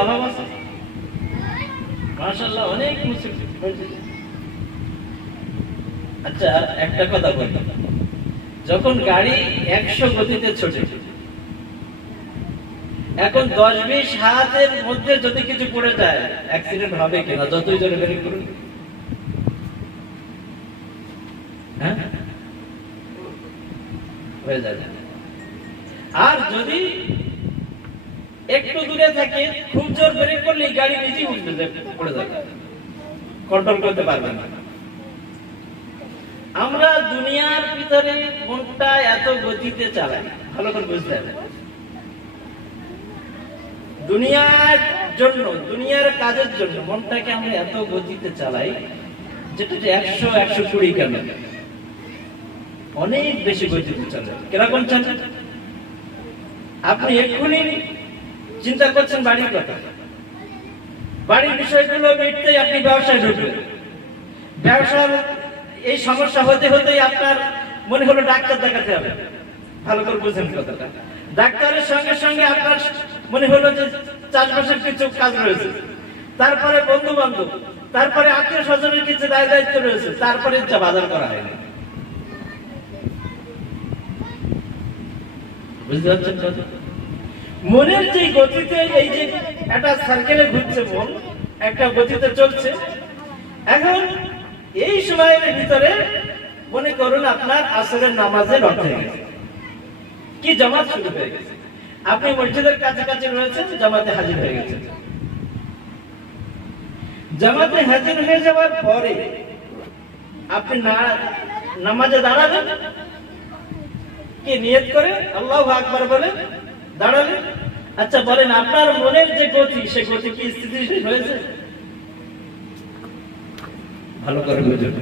অভাব আছে? মাশাআল্লাহ, অনেক মুসলিম হয়েছে। আচ্ছা, একটা কথা বলি, যখন গাড়ি 100 গতিতে ছোটে, এখন 10-20 হাতের মধ্যে যদি কিছু পড়ে যায়, অ্যাক্সিডেন্ট হবে কিনা? যতই জোরে ব্রেক করুন, হ্যাঁ, হয়ে যায়। আর যদি একটু দূরে থাকে, খুব জোর ব্রেক করলে গাড়ি নিজেই উঠে যাবে, পড়ে যাবে, কন্ট্রোল করতে পারবে না। আমরা দুনিয়ার ভিতরে মনটা এত গতিতে চালাই, ভালো করে বুঝতে হবে। দুনিয়ার জন্য, দুনিয়ার কাজের জন্য মনটাকে আমরা এত গতিতে চালাই, যেটা 100-120 কেন, অনেক বেশি গতিতে চালাই। কিরকম চালাই? আপনি এক্ষুনি চিন্তা করছেন বাড়ির কথা, বাড়ির বিষয়গুলো মিটতেই আপনি ব্যবসায় ঢুকবেন। ব্যবসার এই সমস্যা হতে হতেই আপনার মনে হলো ডাক্তার দেখাতে হবে, ভালো করে বুঝেন কথাটা। ডাক্তারের সঙ্গে সঙ্গে আপনার মনে হলো যে চাষবাসের কিছু কাজ রয়েছে, তারপরে বন্ধু বান্ধব, তারপরে আত্মীয় স্বজনের কিছু দায় দায়িত্ব রয়েছে, তারপরে যা বাজার করা হয়নি। বুঝতে পারছেন? মনের যে গতিতে, এই যে একটা সার্কেলে ঘুরছে মন, একটা গতিতে চলছে। এখন এই সময়ের ভিতরে মনে করুন আপনার আসরের নামাজের অর্থ হয়ে গেছে, কি জামাত শুরু হয়ে গেছে, আপনি মসজিদের কাছাকাছি রয়েছেন, জামাতে হাজির হয়ে গেছেন। জামাতে হাজির হয়ে যাওয়ার পরে আপনি নামাজে দাঁড়াবেন, কি নিয়ত করে আল্লাহু আকবার বলে দাঁড়ালেন। আচ্ছা বলেন, আপনার মনের যে গতি, সে গতি কি স্থিতিশীল হয়েছে? ভালো করে বুঝুন।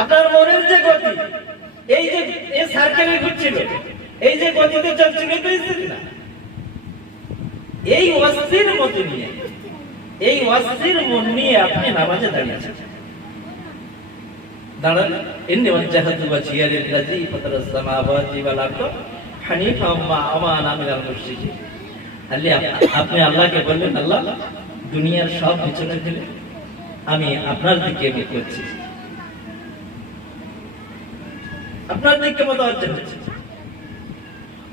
আপনার মনের যে গতি, এই যে এই সার্কেলে ঘুরছিল, এই যে গতিতে চলছিল, না, এই অস্থির মতি নিয়ে, এই অস্থির মন নিয়ে আপনি নামাজে দাঁড়িয়েছেন। দাঁড়ান, ইন্নী ওয়াজজাহতু ওয়াজহিয়া লিল্লাযী ফাতারাস সামাওয়াতি ওয়াল আরদ হানিফাম ওয়া আনা মিনাল মুশরিকিন। আপনি আল্লাহকে বললেন, আল্লাহ, দুনিয়ার সব পিছনে ফেলে আমি আপনার দিকে মুখ করছি, আপনার দিকে মুতাওয়াজ্জিহ হচ্ছি।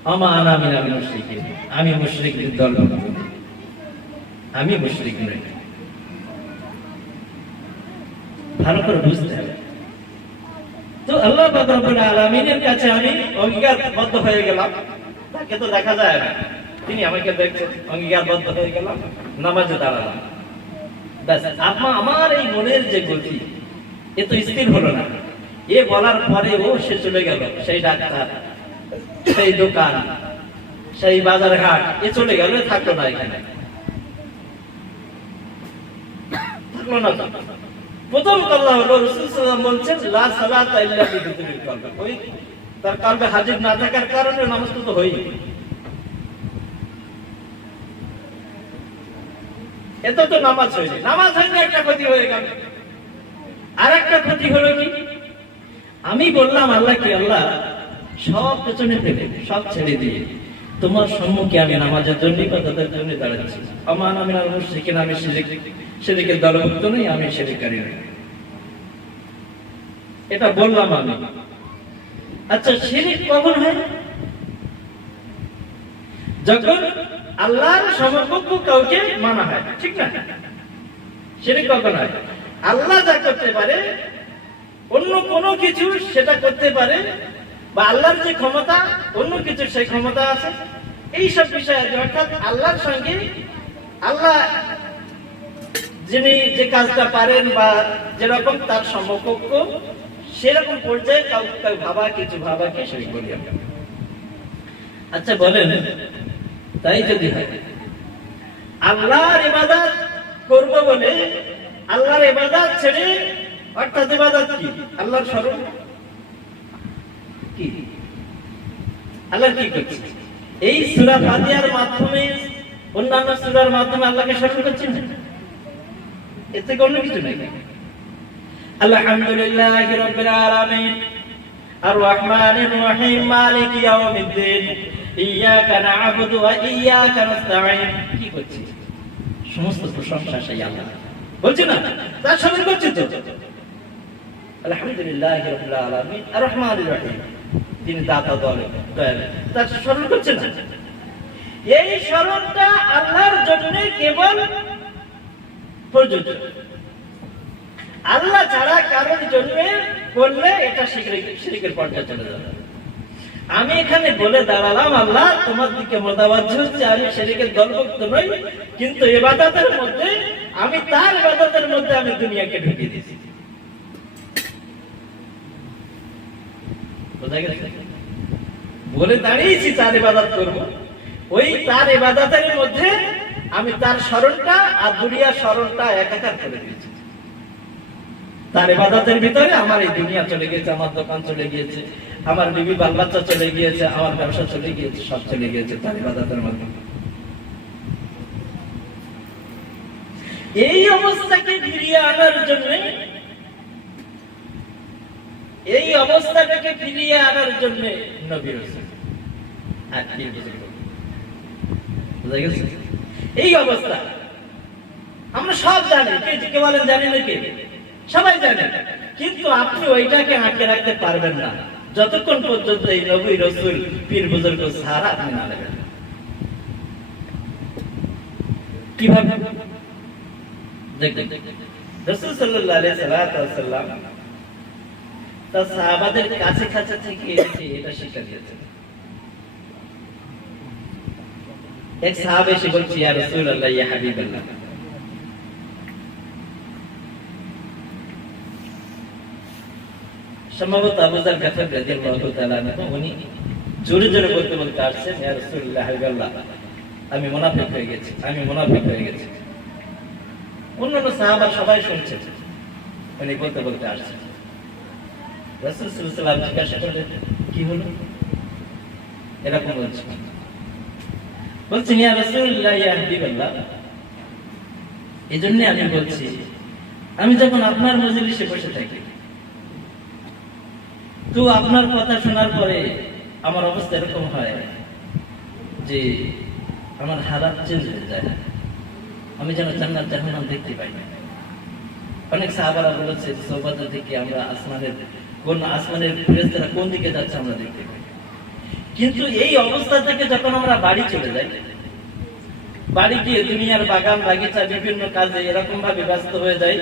ওয়া আনা মিনাল মুশরিকিন, আমি মুশরিকদের দল নই, আমি মুশরিক নই। ভালো করে বুঝতে হবে। তো আল্লাহ পাক রব্বুল আলামিনের কাছে আমি অঙ্গীকারবদ্ধ হয়ে গেলাম, তাকে তো দেখা যায় না, তিনি আমাকে দেখছেন, অঙ্গীকারবদ্ধ হয়ে গেলাম, নামাজে দাঁড়ালাম। ব্যাস, আমার এই মনের যে গতি, এ তো স্থির হলো না। এ বলার পরে ও সে চলে গেল, সেই ডাক্তার, সেই দোকান, সেই বাজার ঘাট, এ চলে গেল, থাকলো না, এখানে থাকলো না। প্রথম কথা হলো, রাসূল সাল্লাল্লাহু আলাইহি ওয়াসাল্লাম বলছেন, লা সালাতা ইল্লা বিযিকরিল কলব। ওই তার কলবে হাজির না থাকার কারণে নামাজ তো হয়নি। এত তো নামাজ হয়নি, নামাজ হয়নি, একটা ক্ষতি হয়ে গেল। আর একটা ক্ষতি হলো কি, আমি বললাম আল্লাহ কি, আল্লাহ সব পেছনে ফেলে, সব ছেড়ে দিয়ে তোমার সম্মুখে আমি নামাজের জন্য তাদের জন্য দাঁড়াচ্ছি। ওয়া আনা মিনাল মুশরিকিন, আমি শিরকের দলভুক্ত নই, আমি শিরককারী নই, এটা বললাম আমি। আচ্ছা, শিরক কখন হয়? যখন আল্লাহর সমকক্ষ কাউকে মানা হয়, ঠিক না? শিরক কখন হয়? আল্লাহ যা করতে পারে, অন্য কোনো কিছু সেটা করতে পারে, বা আল্লাহর যে ক্ষমতা, অন্য কিছু সেই ক্ষমতা আছে, এই সব বিষয়ে, অর্থাৎ আল্লাহর সঙ্গে আল্লাহ যিনি যে কাজটা পারেন বা যেরকম তার সমকক্ষ, সেরকম পর্যায়ে কাউকে কিছু ভাবাকে শরীক বলি আমরা। আচ্ছা বলেন, তাই যদি হয়, আল্লাহর ইবাদত করব বলে আল্লাহর ইবাদত ছেড়ে, অর্থাৎ ইবাদত কি? আল্লাহর স্মরণ কি? আল্লাহর কি করছে? এই সূরা ফাতিহার মাধ্যমে, অন্যান্য সূরার মাধ্যমে আল্লাহকে স্মরণ করছেন, এতে কোনো কিছু নেই। আলহামদুলিল্লাহি রাব্বিল আলামিন আর রহমানির রহিম মালিকি ইয়াউমিদ্দিন ইয়াকা না'বুদু ওয়া ইয়াকা নাস্তাঈন। কি করছি? সমস্ত প্রশংসা সেই আল্লাহ। বলছি না তার স্মরণ করছি তো। আলহামদুলিল্লাহি রাব্বিল আলামিন আর রহমানির রহিম, তিনি দাতা দয়ালু, তার স্মরণ করছে না। এই স্মরণটা আল্লাহর জন্য কেবল প্রযোজ্য। আল্লাহ ছাড়া কারোর জন্য করলে এটা শিরকের পর্যায়ে চলে যাবে। আমি এখানে বলে দাঁড়ালাম আল্লাহ তোমার দিকে মোতাবাজ্জ হচ্ছে, আমি শিরকের দলভুক্ত নই, কিন্তু ইবাদতের মধ্যে আমি তার ইবাদতের মধ্যে আমি দুনিয়াকে ঢুকিয়ে দিয়েছি। বোঝা গেছে? বলে দাঁড়িয়েছি তার ইবাদত করব, ওই তার ইবাদতের মধ্যে আমি তার স্মরণটা আর দুনিয়ার স্মরণটা একাকার করে দিয়েছি। তার ইবাদতের ভিতরে আমার এই দুনিয়া চলে গিয়েছে, আমার দোকান চলে গিয়েছে, আমার বিবি বাল বাচ্চা চলে গিয়েছে, আমার ব্যবসা চলে গিয়েছে, সব চলে গিয়েছে তার ইবাদতের মধ্যে। এই অবস্থাকে ফিরিয়ে আনার জন্য, এই অবস্থাটাকে ফিরিয়ে আনার জন্য নবী রাসূল আর কি বুঝা গেছে? এই অবস্থা আমরা সব জানি, কে বলেন জানি না, কে সবাই জানে, কিন্তু আপনি ওইটাকে আটকে রাখতে পারবেন না যতক্ষণ পর্যন্ত এই নবী রাসূল পীর বুজুর্গ সাহারা আপনি না নেবেন। কিভাবে? দেখেন রাসূল সাল্লাল্লাহু আলাইহি ওয়াসাল্লাম তার সাহাবাদের কাছে কাছে থেকে এটা শিক্ষা দিয়েছেন। এক সাহাবা এসে বলছে, ইয়া রাসূলুল্লাহ, ইয়া হাবিবাল্লাহ, সম্ভবত আবু যার গাফার রাদিয়াল্লাহু তাআলা আনহু উনি জোরে জোরে বলতে বলতে আসছেন, ইয়া রাসূলুল্লাহ, হাবিবাল্লাহ, আমি মুনাফিক হয়ে গেছি, আমি মুনাফিক হয়ে গেছি। অন্যান্য সাহাবা সবাই শুনছে, উনি বলতে বলতে আসছেন। রাসূল সাল্লাল্লাহু আলাইহি ওয়াসাল্লাম জিজ্ঞাসা করলেন, কি হলো? এরকম বলছেন, ইয়া রাসূলুল্লাহ, ইয়া হাবিবাল্লাহ, এজন্য আমি বলছি, আমি যখন আপনার মজলিসে বসে থাকি তো আপনার কথা শোনার পরে আমার অবস্থা এরকম হয় যে আমার হালাত চেঞ্জ হয়ে যায়, আমি যেন জান্নাত জাহান্নাম দেখতে পাই না। অনেক সাহাবারা বলেছে, সোহবত থেকে আমরা আসমানের ফেরেশতারা কোন দিকে যাচ্ছে আমরা দেখতে পাই। কিন্তু এই অবস্থা থেকে যখন আমরা বাড়ি চলে যাই, বাড়ি গিয়ে দুনিয়ার বাগান বাগিচা বিভিন্ন কাজে এরকম ভাবে ব্যস্ত হয়ে যাই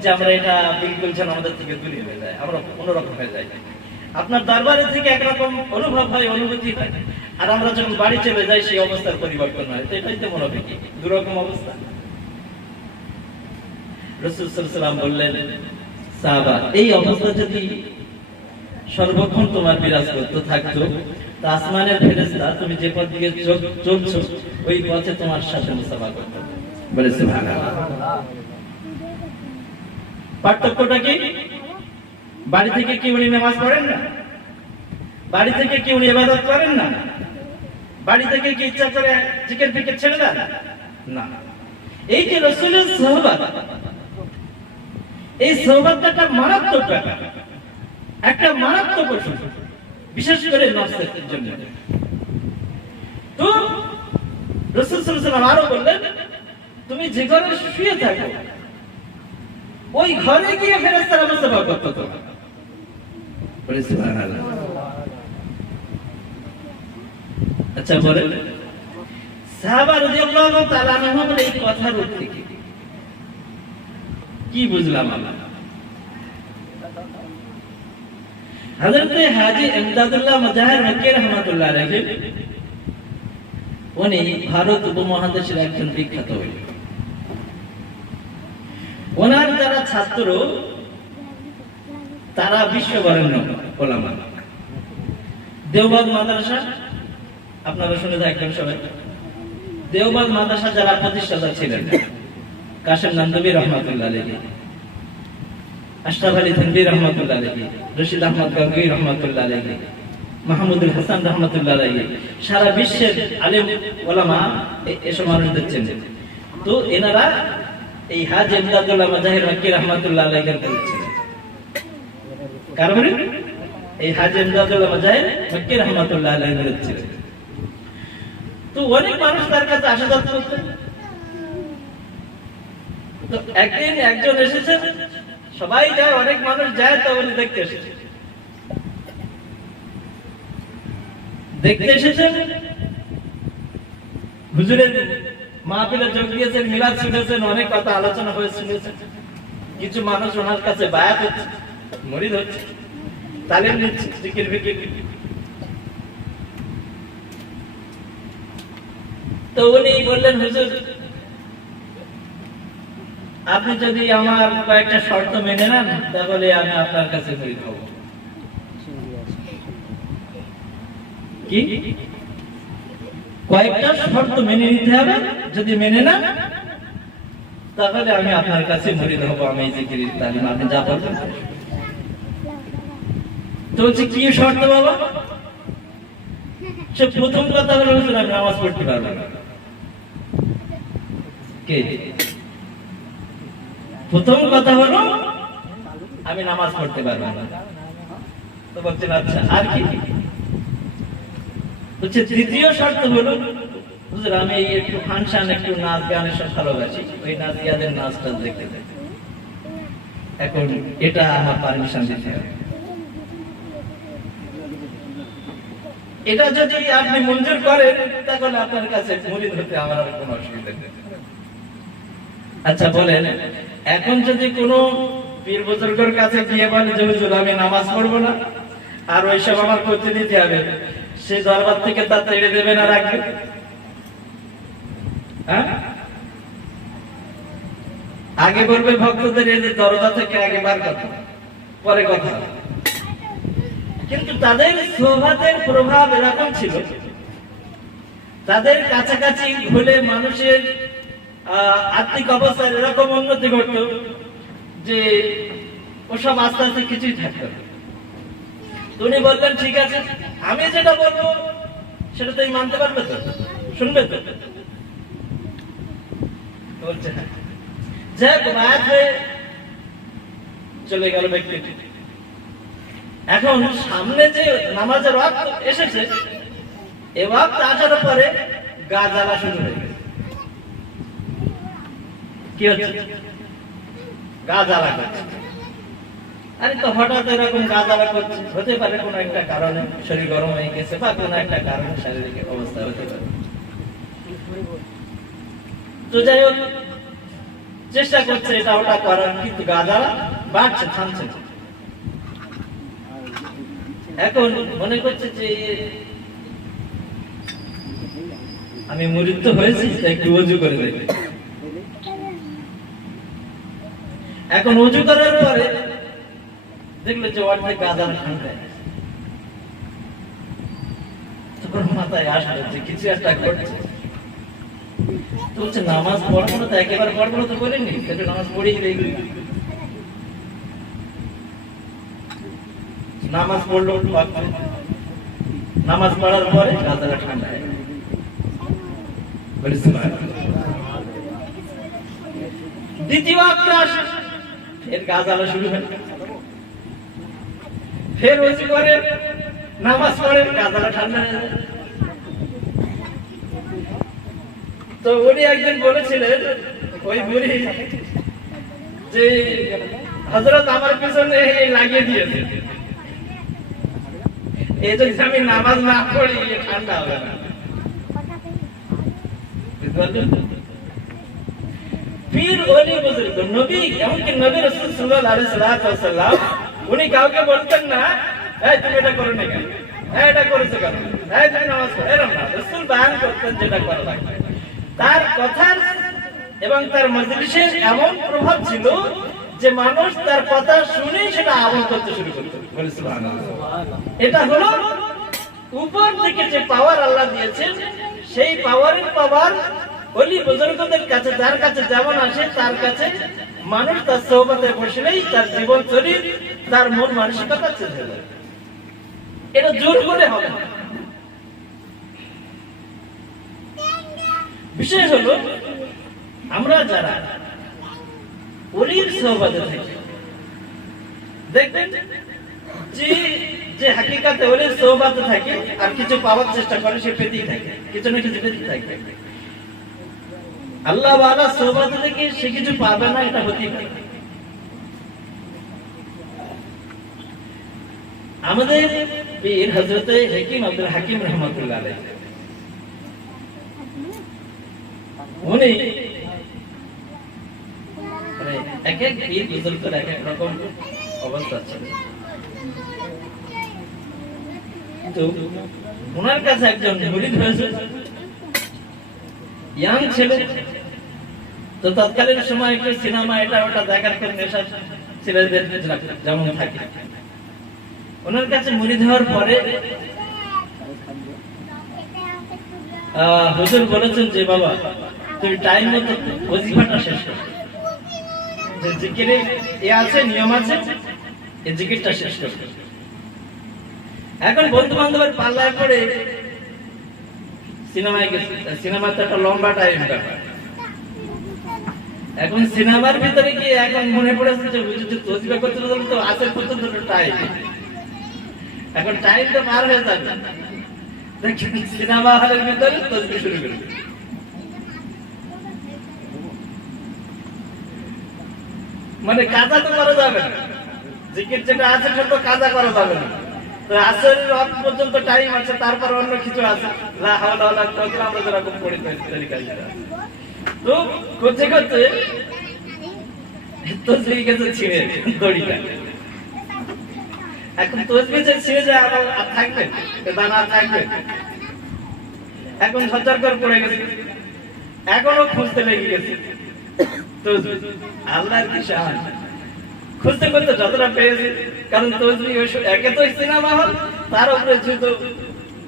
যে আমরা এটা বিলকুল যেন আমাদের থেকে দূরে হয়ে যায়, আমরা অন্যরকম হয়ে যাই। আপনার দরবারে থেকে একরকম অনুভব হয়, অনুভূতি হয়, আর আমরা যখন বাড়ি চলে যাই সেই অবস্থার পরিবর্তন হয়। তো এটাই তো মনোবিকি, দুরকম অবস্থা। রাসূল সাল্লাল্লাহু আলাইহি ওয়াসাল্লাম বললেন, সাহাবা, এই অবস্থা যদি সর্বক্ষণ তোমার বিরাজ করতে থাকতো, তা আসমানের ফেরেশতা তুমি যে পথ দিয়ে চলছো ওই পথে তোমার সাথে মুসাফা করত। বলে সুবহানাল্লাহ। পার্থক্যটা কি? বাড়ি থেকে কি উনি নামাজ পড়েন না? বাড়ি থেকে কি উনি ইবাদত করেন না? বাড়ি থেকে কি ইচ্ছা করে চিকেন ফিকেট ছেড়ে দেন না? এই যে রাসূলের সোহবত, এই সোহবতটা একটা মারাত্মক ব্যাপার, একটা মারাত্মক ওষুধ, বিশেষ করে নফসের জন্য। তো রাসূল সাল্লাল্লাহু আলাইহি ওয়াসাল্লাম আরো বললেন, তুমি যে ঘরে শুয়ে থাকো ওই ঘরে গিয়ে ফেরেশতারা মুসাফা করতে তোমার। বলে সুবহানাল্লাহ। আচ্ছা বলেন, সাহাবা রাদিয়াল্লাহু তাআলা আনহুম এই কথার উত্তরে কি বুঝলাম আমরা? হযরত হাজী ইমদাদুল্লাহ মুজাহির মক্কি রাহমাতুল্লাহ আলাইহি উনি ভারত উপমহাদেশের একজন বিখ্যাত ওলি। ওনার যারা ছাত্র তারা বিশ্ববরেণ্য ওলামা। দেওবন্দ মাদ্রাসা আপনারা শুনে থাকবেন সবাই। দেওবন্দ মাদ্রাসা যারা প্রতিষ্ঠাতা ছিলেন, কাসেম নান্দবী রহমাতুল্লাহ আলাইহি, আশরাফ আলী থানভী রহমাতুল্লাহ আলাইহি, রশিদ আহমদ গঙ্গোই রহমাতুল্লাহ আলাইহি, মাহমুদুল হাসান রহমাতুল্লাহ আলাইহি, সারা বিশ্বের আলেম ওলামা এসব মানুষদের চেনেন। তো এনারা এই হাজী ইমদাদুল্লাহ মুজাহির মক্কি রহমাতুল্লাহ আলাইহি ছিলেন। কারণ এই হাজী ইমদাদুল্লাহ মুজাহির মক্কি রহমাতুল্লাহ আলাইহি ছিলেন। তো অনেক মানুষ তার কাছে আসা যাওয়া করতেন। তো একদিন একজন এসেছে, সবাই যায়, অনেক মানুষ যায়, তো উনি দেখতে এসেছে। দেখতে এসেছেন, হুজুরের মাহফিলে যোগ দিয়েছেন, মিলাদ শুনেছেন, অনেক কথা আলোচনা হয়ে শুনেছেন। কিছু মানুষ ওনার কাছে বায়াত হচ্ছে, মুরিদ হচ্ছে, তালিম নিচ্ছে, জিকির ফিকির। তো উনি বললেন, হুজুর আপনি যদি আমার কয়েকটা শর্ত মেনে নেন তাহলে আমি আপনার কাছে মুরিদ হব। কি? কয়েকটা শর্ত মেনে নিতে হবে, যদি মেনে নেন তাহলে আমি আপনার কাছে মুরিদ হব, আমি জিকিরের তালিম আপনি যা বলবেন। তো হচ্ছে কি শর্ত বাবা? সে প্রথম কথা হলো, হুজুর আমি নামাজ পড়তে পারবো না। কে? প্রথম কথা হলো আমি নামাজ পড়তে পারবো না। তো বলছেন আচ্ছা, আর কি? হচ্ছে দ্বিতীয় শর্ত হলো, হুজুর আমি একটু ফাংশন, একটু নাচ গান এসব ভালোবাসি, ওই নাচিয়াদের নাচটা দেখতে চাই, এখন এটা আমার পারমিশন দিতে হবে। এটা যদি আপনি মঞ্জুর করেন তাহলে আপনার কাছে মুরিদ হতে আমার আর কোনো অসুবিধা নেই। আচ্ছা বলেন, এখন যদি কোনো পীর বুজুর্গের কাছে গিয়ে বলে যে হুজুর আমি নামাজ পড়বো না আর ওইসব আমার করতে দিতে হবে, সে দরবার থেকে তা তেড়ে দেবে না, রাখবে? হ্যাঁ, আগে বলবে ভক্তদের এই যে দরজা থেকে আগে বার কথা, পরে কথা। কিন্তু তাদের স্বভাবের প্রভাব এরকম ছিল, তাদের কাছাকাছি হলে মানুষের আর্থিক অবস্থার এরকম উন্নতি ঘটত যে ওসব আস্তে আস্তে কিছুই থাকতো। উনি বললেন ঠিক আছে, আমি যেটা বলবো সেটা তুমি মানতে পারবে তো, শুনবে তো? বলছে হ্যাঁ। যাক, বায়াত হয়ে চলে গেল ব্যক্তি। এখন সামনে যে নামাজের ওয়াক্ত এসেছে, এ ওয়াক্ত আসার পরে গা জ্বালা শুরু হয়ে গেছে। কি হচ্ছে? গা জ্বালা করছে। আরে তো হঠাৎ এরকম গা জ্বালা করছে, হতে পারে কোনো একটা কারণে শরীর গরম হয়ে গেছে বা কোনো একটা কারণে শারীরিক অবস্থা হতে পারে। তো যাই হোক, চেষ্টা করছে এটা ওটা করার, কিন্তু গা জ্বালা বাড়ছে, থামছে। এখন মনে করছে যে আমি মুরিদ তো হয়েছি, একটু ওযু করে দেখি। এখন ওযু করার পরে দেখলো যে অর্ধেক গা জ্বালা ঠান্ডা, তখন মাথায় আসলো যে কিছু একটা ঘটছে। তো বলছে নামাজ পড়বো না, তো একেবারে পড়বো না তো বলিনি, সেটা নামাজ পড়েই দেখলি। নামাজ পড়লো, নামাজ পড়ার পরে গা জ্বালা ঠান্ডা হয়ে গেল। দ্বিতীয় ওয়াক্ত আসে, ফের গা জ্বালা শুরু হয়, ফের ওযু করে নামাজ পড়ে, গা জ্বালা ঠান্ডা হয়ে যায়। তো উনি একদিন বলেছিলেন ওই বুড়ি যে হযরত আমার পিছনে লাগিয়ে দিয়েছে, এই যদি আমি নামাজ না পড়ি ঠান্ডা হবে না। পীর ওলি বুজুর্গ নবী, এমনকি নবী রাসূল সাল্লাল্লাহু আলাইহি ওয়াসাল্লাম উনি কাউকে বলতেন না এই তুমি এটা করো না কেন, এই এটা করেছো কেন, এই তুমি নামাজ পড়ো, এরকম না। রাসূল বয়ান করতেন যেটা করা লাগবে। তার কথার এবং তার মজলিসের এমন প্রভাব ছিল যে মানুষ তার কথা শুনেই সেটা আমল করতে শুরু করত। বলে সুবহানাল্লাহ। এটা হলো উপর থেকে যে পাওয়ার আল্লাহ দিয়েছেন, সেই পাওয়ারের পাওয়ার ওলি বুজুর্গদের কাছে, যার কাছে যেমন আসে তার কাছে মানুষ তার সোহবতে বসলেই তার জীবন চরিত্র, তার মন মানসিকতা চেঞ্জ হয়ে যায়। এটা জোর করে হবে না। বিষয় হলো আমরা যারা ওলির সোহবতে থাকি, দেখবেন যে যে হাকিকাতে ওরে সোহবাতে থাকে আর কিছু পাওয়ার চেষ্টা করে, সে পেতেই থাকে, কিছু না কিছু পেতেই থাকে। আল্লাহ ওয়ালা সোহবাতে থেকে সে কিছু পাবে না, এটা হতেই পারে। আমাদের পীর হযরতে হাকিম আব্দুল হাকিম রাহমাতুল্লাহ আলাইহি, উনি এক এক পীর বুজুর্গের এক এক রকম অবস্থা ছিল। তো ওনার কাছে একজন মুরিদ হয়েছে, ইয়াং ছেলে। তো তৎকালীন সময় একটু সিনেমা এটা ওটা দেখার খুব নেশা ছেলেদের যেমন থাকে। ওনার কাছে মুরিদ হওয়ার পরে হুজুর বলেছেন যে বাবা তুমি টাইম মতো ওজিফাটা শেষ করো, যে জিকিরে আছে নিয়ম আছে, এই জিকিরটা শেষ করো। এখন বন্ধু বান্ধবের পাল্লায় পড়ে সিনেমায় গেছে, সিনেমাতে একটা লম্বা টাইম ব্যাপার। এখন সিনেমার ভিতরে গিয়ে এখন মনে পড়েছে যে ওজিফা করতে তো আছে পর্যন্ত টাইম, এখন টাইম তো পার হয়ে যাবে, দেখেন সিনেমা হলের ভিতরে তসবিহ শুরু করে। মানে কাজা তো করা যাবে না, জিকির যেটা আছে সেটা তো কাজা করা যাবে না। তো আসরের রাত পর্যন্ত টাইম আছে, তারপর অন্য কিছু আছে, লা হাওলা ওয়ালা কুওয়াতা আমরা যেরকম পড়ি তরিকাটা। তো করতে করতে তসবিহ গেছে ছিঁড়ে দড়িটা। এখন তসবিহ যে ছিঁড়ে যায় আর থাকবে দানা থাকবে, এখন ঝরঝর করে পড়ে গেছে, এখনো খুঁজতে লেগে গেছে তসবিহ। আল্লাহর কি সাহায্য, খুঁজতে খুঁজতে যতটা পেয়েছে, কারণ তসবিহ একে তো সিনেমা হল, তার উপরে যেহেতু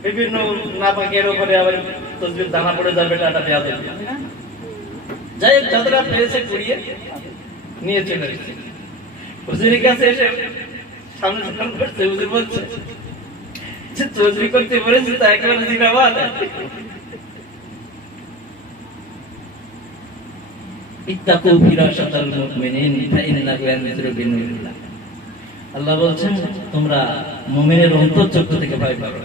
বিভিন্ন নাপাকের উপরে আবার তসবিহ দানা পড়ে যাবে, এটা একটা বেয়াদবি। যাই হোক যতটা পেয়েছে কুড়িয়ে নিয়ে চলে এসেছে হুজুরের কাছে। এসে সামনে সামনে করছে, হুজুর বলছে যে তসবিহ করতে বলেছি তো একেবারে জিন্দাবাদ। ইত্তাকু ফিরাশাতাল মুমিনিন ফাইন্নাহু ইয়ানজুরু বিনুরিল্লাহ। আল্লাহ বলছেন তোমরা মুমিনের অন্তর্চক্ষু থেকে ভয় পাবে,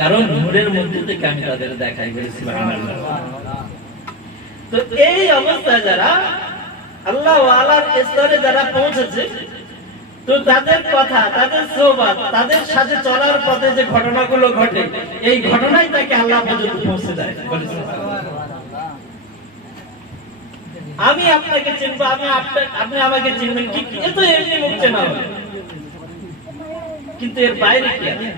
কারণ নূরের মধ্যে থেকে আমি তাদের দেখাই। সুবহানাল্লাহ। তো এই অবস্থায় যারা আল্লাহ ওয়ালার স্তরে যারা পৌঁছেছে, তো তাদের কথা, তাদের সোহবত, তাদের সাথে চলার পথে যে ঘটনাগুলো ঘটে, এই ঘটনাই তাকে আল্লাহ পর্যন্ত পৌঁছে দেয়। আমি আপনাকে চিনবো, আপনি আমাকে চিনবেন, এ তো এমনি মুখ চেনা হবে, কিন্তু এর বাইরে কি আছে?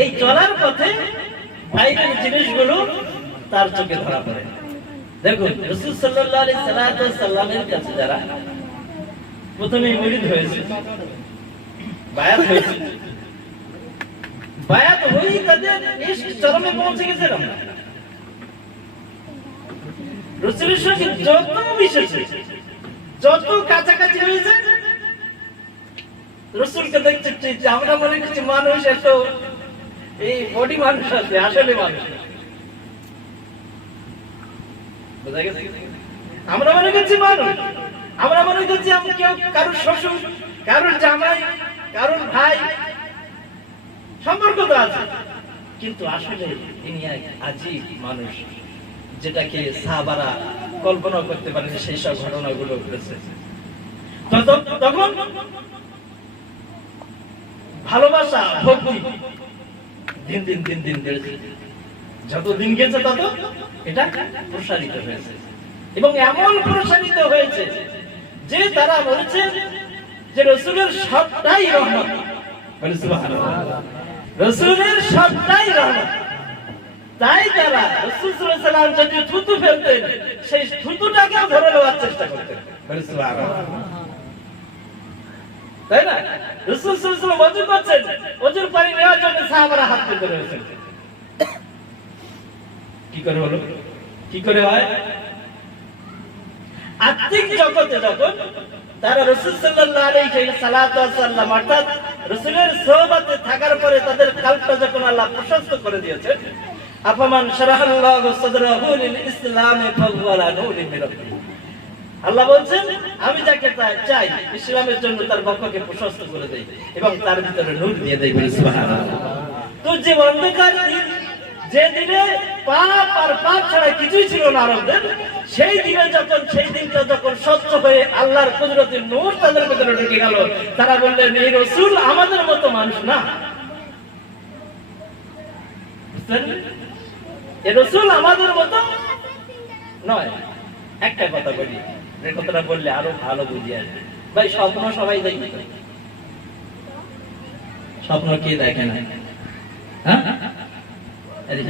এই চলার পথে বাইরের জিনিসগুলো তার চোখে ধরা পড়ে। দেখুন রাসূল সাল্লাল্লাহু আলাইহি সাল্লামের কাছে যারা প্রথমে মুরিদ হয়েছে, বায়াত হয়েছে, বায়াত হয়েই তাদের ইশক চরমে পৌঁছে গেছে। রাসূলের সঙ্গে যত মিশেছে, যত কাছাকাছি হয়েছে, রাসূলকে দেখতে যে আমরা মনে করছি মানুষ এত এই বডি মানুষ আছে, আসলে মানুষ বোঝা গেছে। আমরা মনে করছি মানুষ, আমরা মনে করছি আমি কেউ কারোর শ্বশুর, কারোর জামাই, কারোর ভাই, সম্পর্ক তো আছে, কিন্তু আসলে তিনি এক আজীব মানুষ, যেটাকে সাহাবারা কল্পনা করতে পারেনি। সেই সব ঘটনাগুলো ঘটেছে। তখন ভালোবাসা, ভক্তি দিন দিন দিন দিন বেড়েছে, যত দিন গেছে তত এটা প্রসারিত হয়েছে, এবং এমন প্রসারিত হয়েছে যে তারা বলেছে যে রাসূলের সবটাই রহমত। সুবহানাল্লাহ, রাসূলের সবটাই রহমত। তাই তারা রাসূল সাল্লাল্লাহু আলাইহি ওয়াসাল্লাম যদি থুতু ফেলতেন, সেই থুতুটাকে ধরে নেওয়ার চেষ্টা করতেন। সুবহানাল্লাহ, তাই না? রাসূল সাল্লাল্লাহু আলাইহি ওয়াসাল্লাম ওযু করছেন, ওযুর পানি নেওয়ার জন্য সাহাবারা হাত পেতে রয়েছেন। কি করে হলো? কি করে হয়? আত্মিক জগতে যখন তারা রাসূল সাল্লাল্লাহু আলাইহি ওয়াসাল্লাম অর্থাৎ রাসূলের সোহবতে থাকার পরে তাদের কালটা যখন আল্লাহ প্রশস্ত করে দিয়েছেন, আফামান শারাহাল্লাহু সাদরাহু লিল ইসলাম ফাহুয়া আলা নূরিন মিন রাব্বিহি, আল্লাহ বলছেন আমি যাকে চাই ইসলামের জন্য তার বক্ষকে প্রশস্ত করে দেই এবং তার ভিতরে নূর দিয়ে দেই। সুবহানাল্লাহ। তো যে অন্ধকার দিন, যে দিনে পাপ আর পাপ ছাড়া কিছুই ছিল না আরবদের, সেই দিনটা যখন স্বচ্ছ হয়ে আল্লাহর কুদরতের নূর তাদের ভিতরে ঢুকে গেল, তারা বললেন এই রাসূল আমাদের মতো মানুষ না, এই রাসূল আমাদের মতো নয়। একটা কথা বলি, এই কথাটা বললে আরো ভালো বুঝিয়ে আসবে। ভাই স্বপ্ন সবাই দেখে, স্বপ্ন কে দেখে না? হ্যাঁ,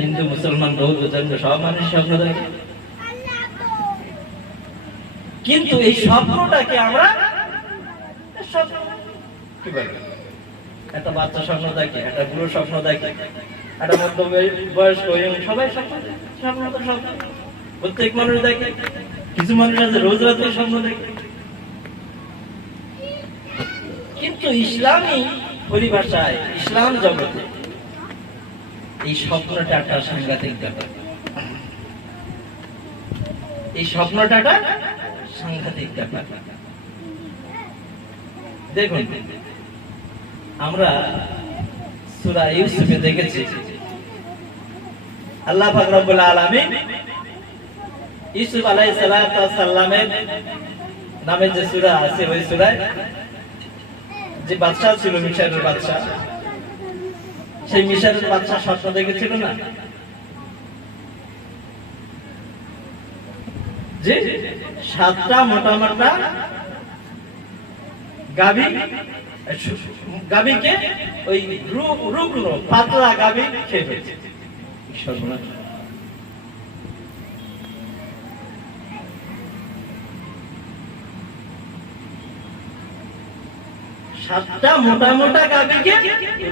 হিন্দু মুসলমান বৌদ্ধ জৈন সব মানুষ স্বপ্ন দেখে, কিন্তু এই স্বপ্নটাকে আমরা কি বলি, একটা বাচ্চা স্বপ্ন দেখে, একটা বুড়ো স্বপ্ন দেখে, একটা মধ্য বয়স্ক, সবাই স্বপ্ন তো স্বপ্ন প্রত্যেক মানুষ দেখে। কিছু মানুষ আছে রোজ রাতে স্বপ্ন দেখে, কিন্তু ইসলামী পরিভাষায় ইসলাম জগতে এই স্বপ্নটা একটা সাংঘাতিক ব্যাপার। এই স্বপ্নটা একটা সাংঘাতিক ব্যাপার। দেখুন, আমরা সূরা ইউসুফে দেখেছি আল্লাহ পাক রব্বুল আলামিন ইউসুফ আলাইহিস সালাতু ওয়াস সালামের নামে যে সূরা আছে, ওই সূরায় যে বাদশা ছিল, মিশরের বাদশা, সেই মিশরের বাদশা স্বপ্ন দেখেছিল না যে 7টা মোটা মোটা গাভীকে ওই রুগ্ন পাতলা গাভী খেয়ে ফেলছে। সর্বনাশ। 7টা মোটা মোটা গাভীকে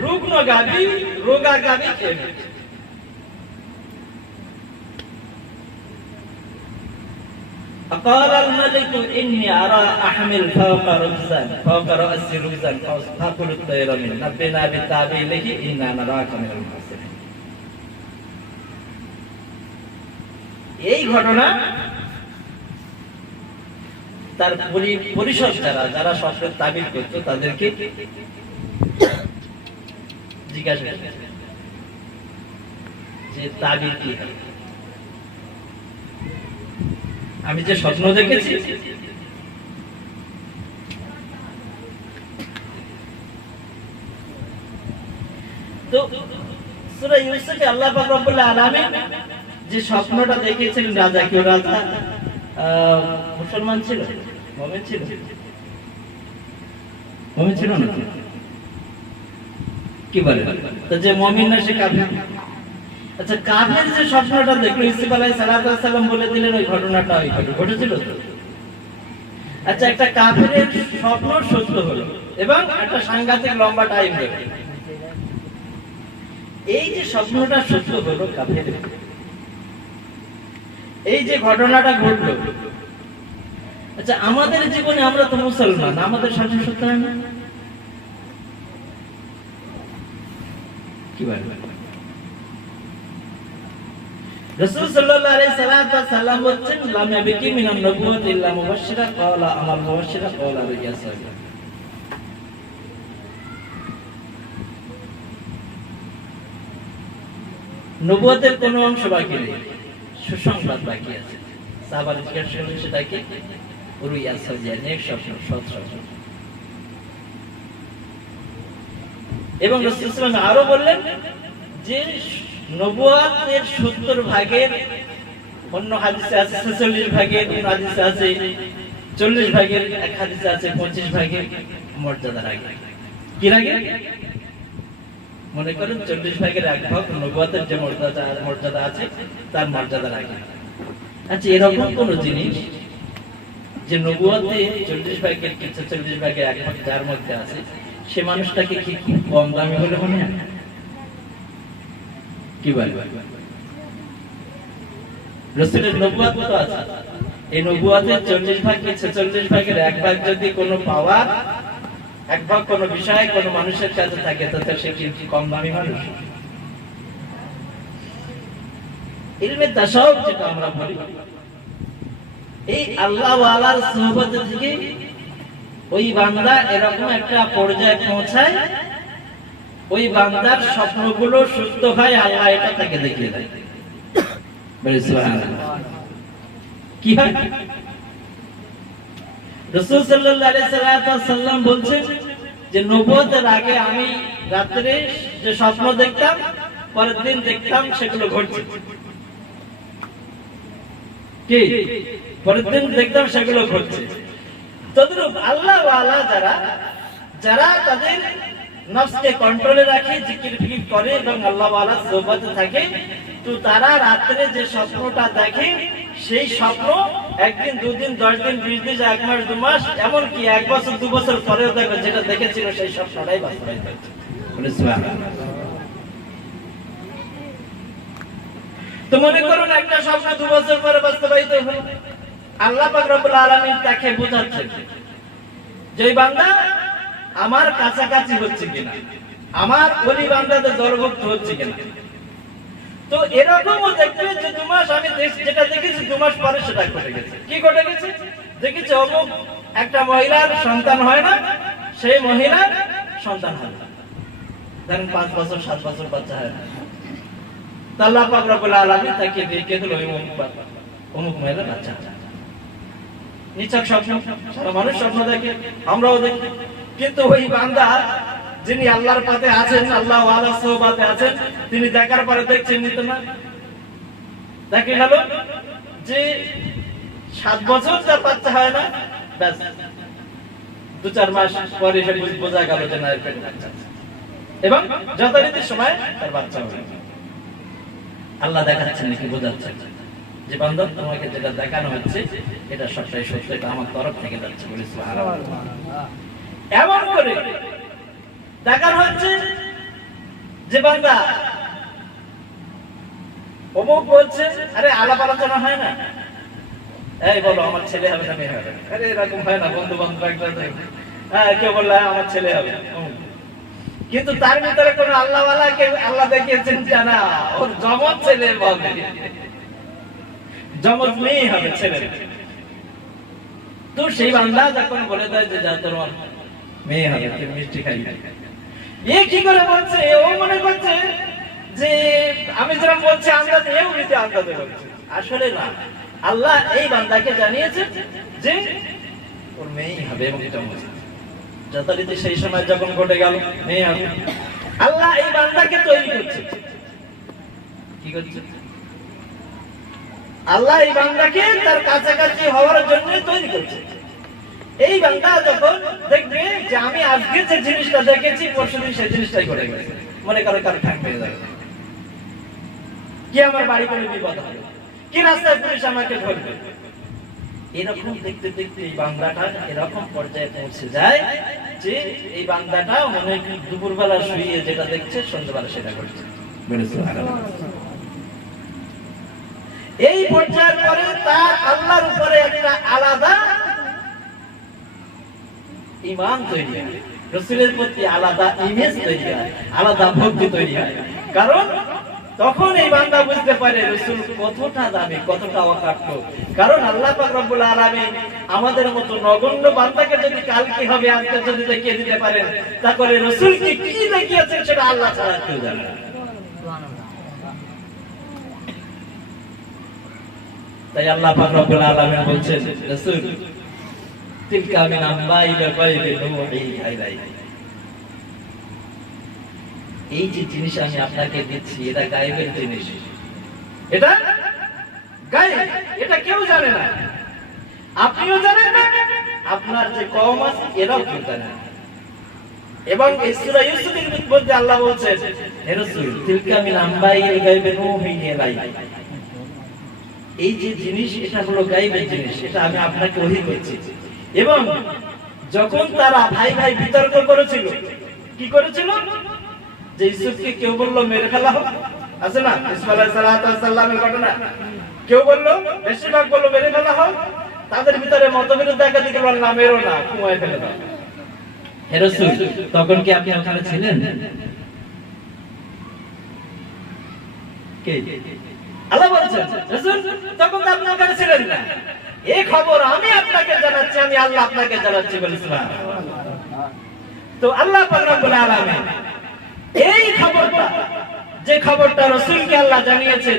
রুগ্ন গাভী, রোগা গাভী খেয়ে ফেলছে। فقال الملك إني أرى أحمل فوق رأسي ركزا فأكل الطير منه نبئنا بتأويله إنا نراك من المحسنين। এই ঘটনা তার পরিষদ যারা স্বপ্নের তাবির করতো তাদেরকে জিজ্ঞাসা করছে যে তাবির কি হয়? আমি যে স্বপ্ন দেখেছি তো সূরা ইউসুফে আল্লাহ পাক রব্বুল আলামিন যে স্বপ্নটা দেখেছিলেন, রাজা কি রাজা মুসলমান ছিল, মুমিন ছিল? মুমিন ছিল না? কি বলে? তো যে মুমিন না সে কাফের। আচ্ছা, কাফের যে স্বপ্নটা দেখলো ইউসুফ আলাইহিস সালাম বলে দিলেন ওই ঘটনাটা ঘটেছিল তো? আচ্ছা, একটা কাফেরের স্বপ্ন সত্য হলো এবং একটা সাংঘাতিক লম্বা টাইম গেল। এই যে স্বপ্নটা সত্য হলো কাফের, এই যে ঘটনাটা ঘটলো, আচ্ছা আমাদের জীবনে আমরা তো মুসলমান, আমাদের স্বপ্ন সত্য হয় না? কি বলে? রাসূল সাল্লাল্লাহু আলাইহি সাল্লাম বলেন লা নাবিয়্যি মিনান নবুওয়াতি ইল্লা মুবাশশিরা ক্বালা আমাল মুবাশশিরা ক্বালা রিয়াসা। নবুয়তের কোন অংশ বাকি নেই, সুসংবাদ বাকি আছে। সাহাবারা জিজ্ঞাসা করলেন সেটাকে রুইয়া সাজিয়া, নেক স্বপ্ন, সৎ স্বপ্ন। এবং রাসূল সাল্লাল্লাহু আলাইহি ওয়াসাল্লাম আরো বললেন যে নবুয়তের 70 ভাগের, অন্য হাদিসে আছে 46 ভাগের, অন্য হাদিসে আছে 40 ভাগের, এক হাদিসে আছে 25 ভাগের মর্যাদা রাখে। কি রাখে? মনে করেন 40 ভাগের এক ভাগ নবুয়তের যে মর্যাদা আছে তার মর্যাদা রাখে। আচ্ছা, এরকম কোন জিনিস যে নবুয়তে 40 ভাগের 40 ভাগের এক ভাগ যার মধ্যে আছে, সে মানুষটাকে কি কম দামি বলে মনে হয়? কি বলে? রাসূলের নবুয়ত তো আছে, এই নবুয়তের 40 ভাগকে 46 ভাগের এক ভাগ যদি কোনো পাওয়ার, এক ভাগ কোনো বিষয় কোনো মানুষের কাছে থাকে, তাতে সে কি কম দামি মানুষ? ইলমে তাসাউফ যেটা আমরা বলি, এই আল্লাহ ওয়ালার সুহবত থেকে ওই বান্দা এরকম একটা পর্যায়ে পৌঁছায়, ওই বান্দার স্বপ্নগুলো সত্য হয়, আল্লাহ এটা তাকে দেখিয়ে দেয়। কি হয়? রাসূল সাল্লাল্লাহু আলাইহি সাল্লাম বলছেন যে নবুয়তের আগে আমি রাত্রে যে স্বপ্ন দেখতাম, পরের দিন দেখতাম সেগুলো ঘটছে। কি পরের দিন দেখতাম সেগুলো ঘটছে। তদ্রূপ আল্লাহ ওয়ালা যারা তাদের নফসকে কন্ট্রোলে রাখে, জিকির ফিকির করে এবং আল্লাহ ওয়ালা সোহবতে থাকে, তো তারা রাত্রে যে স্বপ্নটা দেখে সেই স্বপ্ন একদিন, দুদিন, 10 দিন, 20 দিন, 1 মাস, 2 মাস, এমনকি 1 বছর 2 বছর পরেও দেখো যেটা দেখেছিল সেই স্বপ্নটাই বাস্তবায়িত হচ্ছে। তো মনে করুন একটা স্বপ্ন 2 বছর পরে বাস্তবায়িত হলো, আল্লাহ পাক রব্বুল আলামিন তাকে বোঝাচ্ছেন যে বান্দা আমার কাছাকাছি হচ্ছে কিনা, আমার ওলি বান্দাদের দরভুক্ত হচ্ছে কিনা। তো এরকমও দেখবে যে 2 মাস আমি যেটা দেখেছি 2 মাস পরে সেটা ঘটে গেছে। কি ঘটে গেছে? দেখেছি অমুক একটা মহিলার সন্তান হয় না, সেই মহিলার সন্তান হয় না, ধরেন 5 বছর 7 বছর বাচ্চা হয় না। আল্লাহ পাক রব্বুল আলামিন তাকে দেখিয়ে দিল অমুক মহিলার বাচ্চা। নিছক স্বপ্ন, সারা মানুষ স্বপ্ন দেখে, আমরাও দেখি, কিন্তু ওই বান্দা যিনি আল্লাহর পথে আছেন, আল্লাহ ওয়ালার সোহবতে আছেন, তিনি দেখার পরে দেখছেন নিত না। দেখে গেল যে 7 বছর তার বাচ্চা হয় না, ব্যাস 2-4 মাস পরে সে বোঝা গেল যে না এর পেটে বাচ্চা আছে, এবং যথারীতি সময় তার বাচ্চা হবে। আল্লাহ দেখাচ্ছেন নাকি বোঝাচ্ছেন যে বান্দা তোমাকে যেটা দেখানো হচ্ছে এটা সবটাই সত্য, এটা আমার তরফ থেকে যাচ্ছে। বলে সুবহানাল্লাহ। এমন করে দেখানো হচ্ছে যে বান্দা অমুক বলছে, আরে আলাপ আলোচনা হয় না, এই বলো আমার ছেলে হবে না মেয়ে হবে, আরে এরকম হয় না, বন্ধু বান্ধব একসাথে, হ্যাঁ কেউ বললো আমার ছেলে হবে, কিন্তু তার ভিতরে কোন আল্লাহওয়ালা কেউ আল্লাহ দেখিয়েছেন জানা ওর জমজ ছেলে হবে, জমজ মেয়ে হবে ছেলে। তো সেই বান্দা যখন বলে দেয় যে যা তোর মেয়ে হবে, তুই মিষ্টি খাইবি, এ কি করে বলছে? ও মনে করছে যে আমি যেরকম বলছি আন্দাজে, এও নিতে আন্দাজে বলছে। আসলে না, আল্লাহ এই বান্দাকে জানিয়েছে যে ওর মেয়ে হবে এবং জমজ। যথারীতি সেই সময় যখন ঘটে গেল মেয়ে হবে, আল্লাহ এই বান্দাকে তৈরি করছে। কি করছে? আল্লাহ এই বান্দাকে তার কাছাকাছি হওয়ার জন্য তৈরি করছে। এই বান্দা যখন দেখবে যে আমি আজকে যে জিনিসটা দেখেছি পরশুদিন সেই জিনিসটাই ঘটে গেছে, মনে করো কারো ঠাক পেয়ে যাবে, কি আমার বাড়ি কোনো বিপদ হবে, কি রাস্তায় পুলিশ আমাকে ধরবে, এরকম দেখতে দেখতে এই বান্দাটা এরকম পর্যায়ে পৌঁছে যায় যে এই বান্দাটা মনে হয় দুপুরবেলা শুয়ে যেটা দেখছে সন্ধ্যাবেলা সেটা করছে। এই পর্যায়ের পরে তার আল্লাহর উপরে একটা আলাদা ঈমান তৈরি হয়, রাসূলের প্রতি আলাদা ইমেজ তৈরি হয়, আলাদা ভক্তি তৈরি হয়। কারণ তখন এই বান্দা বুঝতে পারে রাসূল কতটা দামি, কতটা অকাট্য। কারণ আল্লাহ পাক রব্বুল আলামিন আমাদের মতো নগণ্য বান্দাকে যদি কাল কি হবে আজকে যদি দেখিয়ে দিতে পারেন, তাহলে রাসূলকে কি দেখিয়েছেন সেটা আল্লাহ ছাড়া কেউ জানে না। তাই আল্লাহ পাক রব্বুল আলামিন বলছেন রাসূল তিলকা মিন আম্বাইল গায়বি নূহি ইলাইহি, এই যে জিনিস আমি আপনাকে দিচ্ছি এটা গায়েবের জিনিস, এটা গায়েব, এটা কেউ জানে না, আপনিও জানেন না, আপনার যে কওম আছে এরাও কেউ জানে না। এবং এই সূরা ইউসুফের মধ্যে আল্লাহ বলছেন হে রাসূল তিলকা মিন আম্বাইল গায়বি নূহি ইলাইহি, এই যে জিনিস এটা হলো গায়েবের জিনিস, এটা আমি আপনাকে ওহী করছি। এবং যখন তারা ভাই ভাই বিতর্ক করেছিল, কি করেছিল? যে ইউসুফকে কেউ বললো মেরে ফেলা হোক, আছে না ইউসুফ আলাইহিস সালামের ঘটনা, কেউ বললো, বেশিরভাগ বললো মেরে ফেলা হোক, তাদের ভিতরে মতবিরোধ দেখা দিকে বল না মেরো না, কুয়ায় ফেলে দাও। হে রাসূল তখন কি আপনি ওখানে ছিলেন? কে? আল্লাহ বলছেন রাসূল তখন তো আপনি ওখানে ছিলেন না, এই খবর আমি আপনাকে জানাচ্ছি, আমি আল্লাহ আপনাকে জানাচ্ছি বলেছিলাম। তো আল্লাহ পাক রব্বুল আলামিন এই খবরটা, যে খবরটা রাসূলকে আল্লাহ জানিয়েছেন,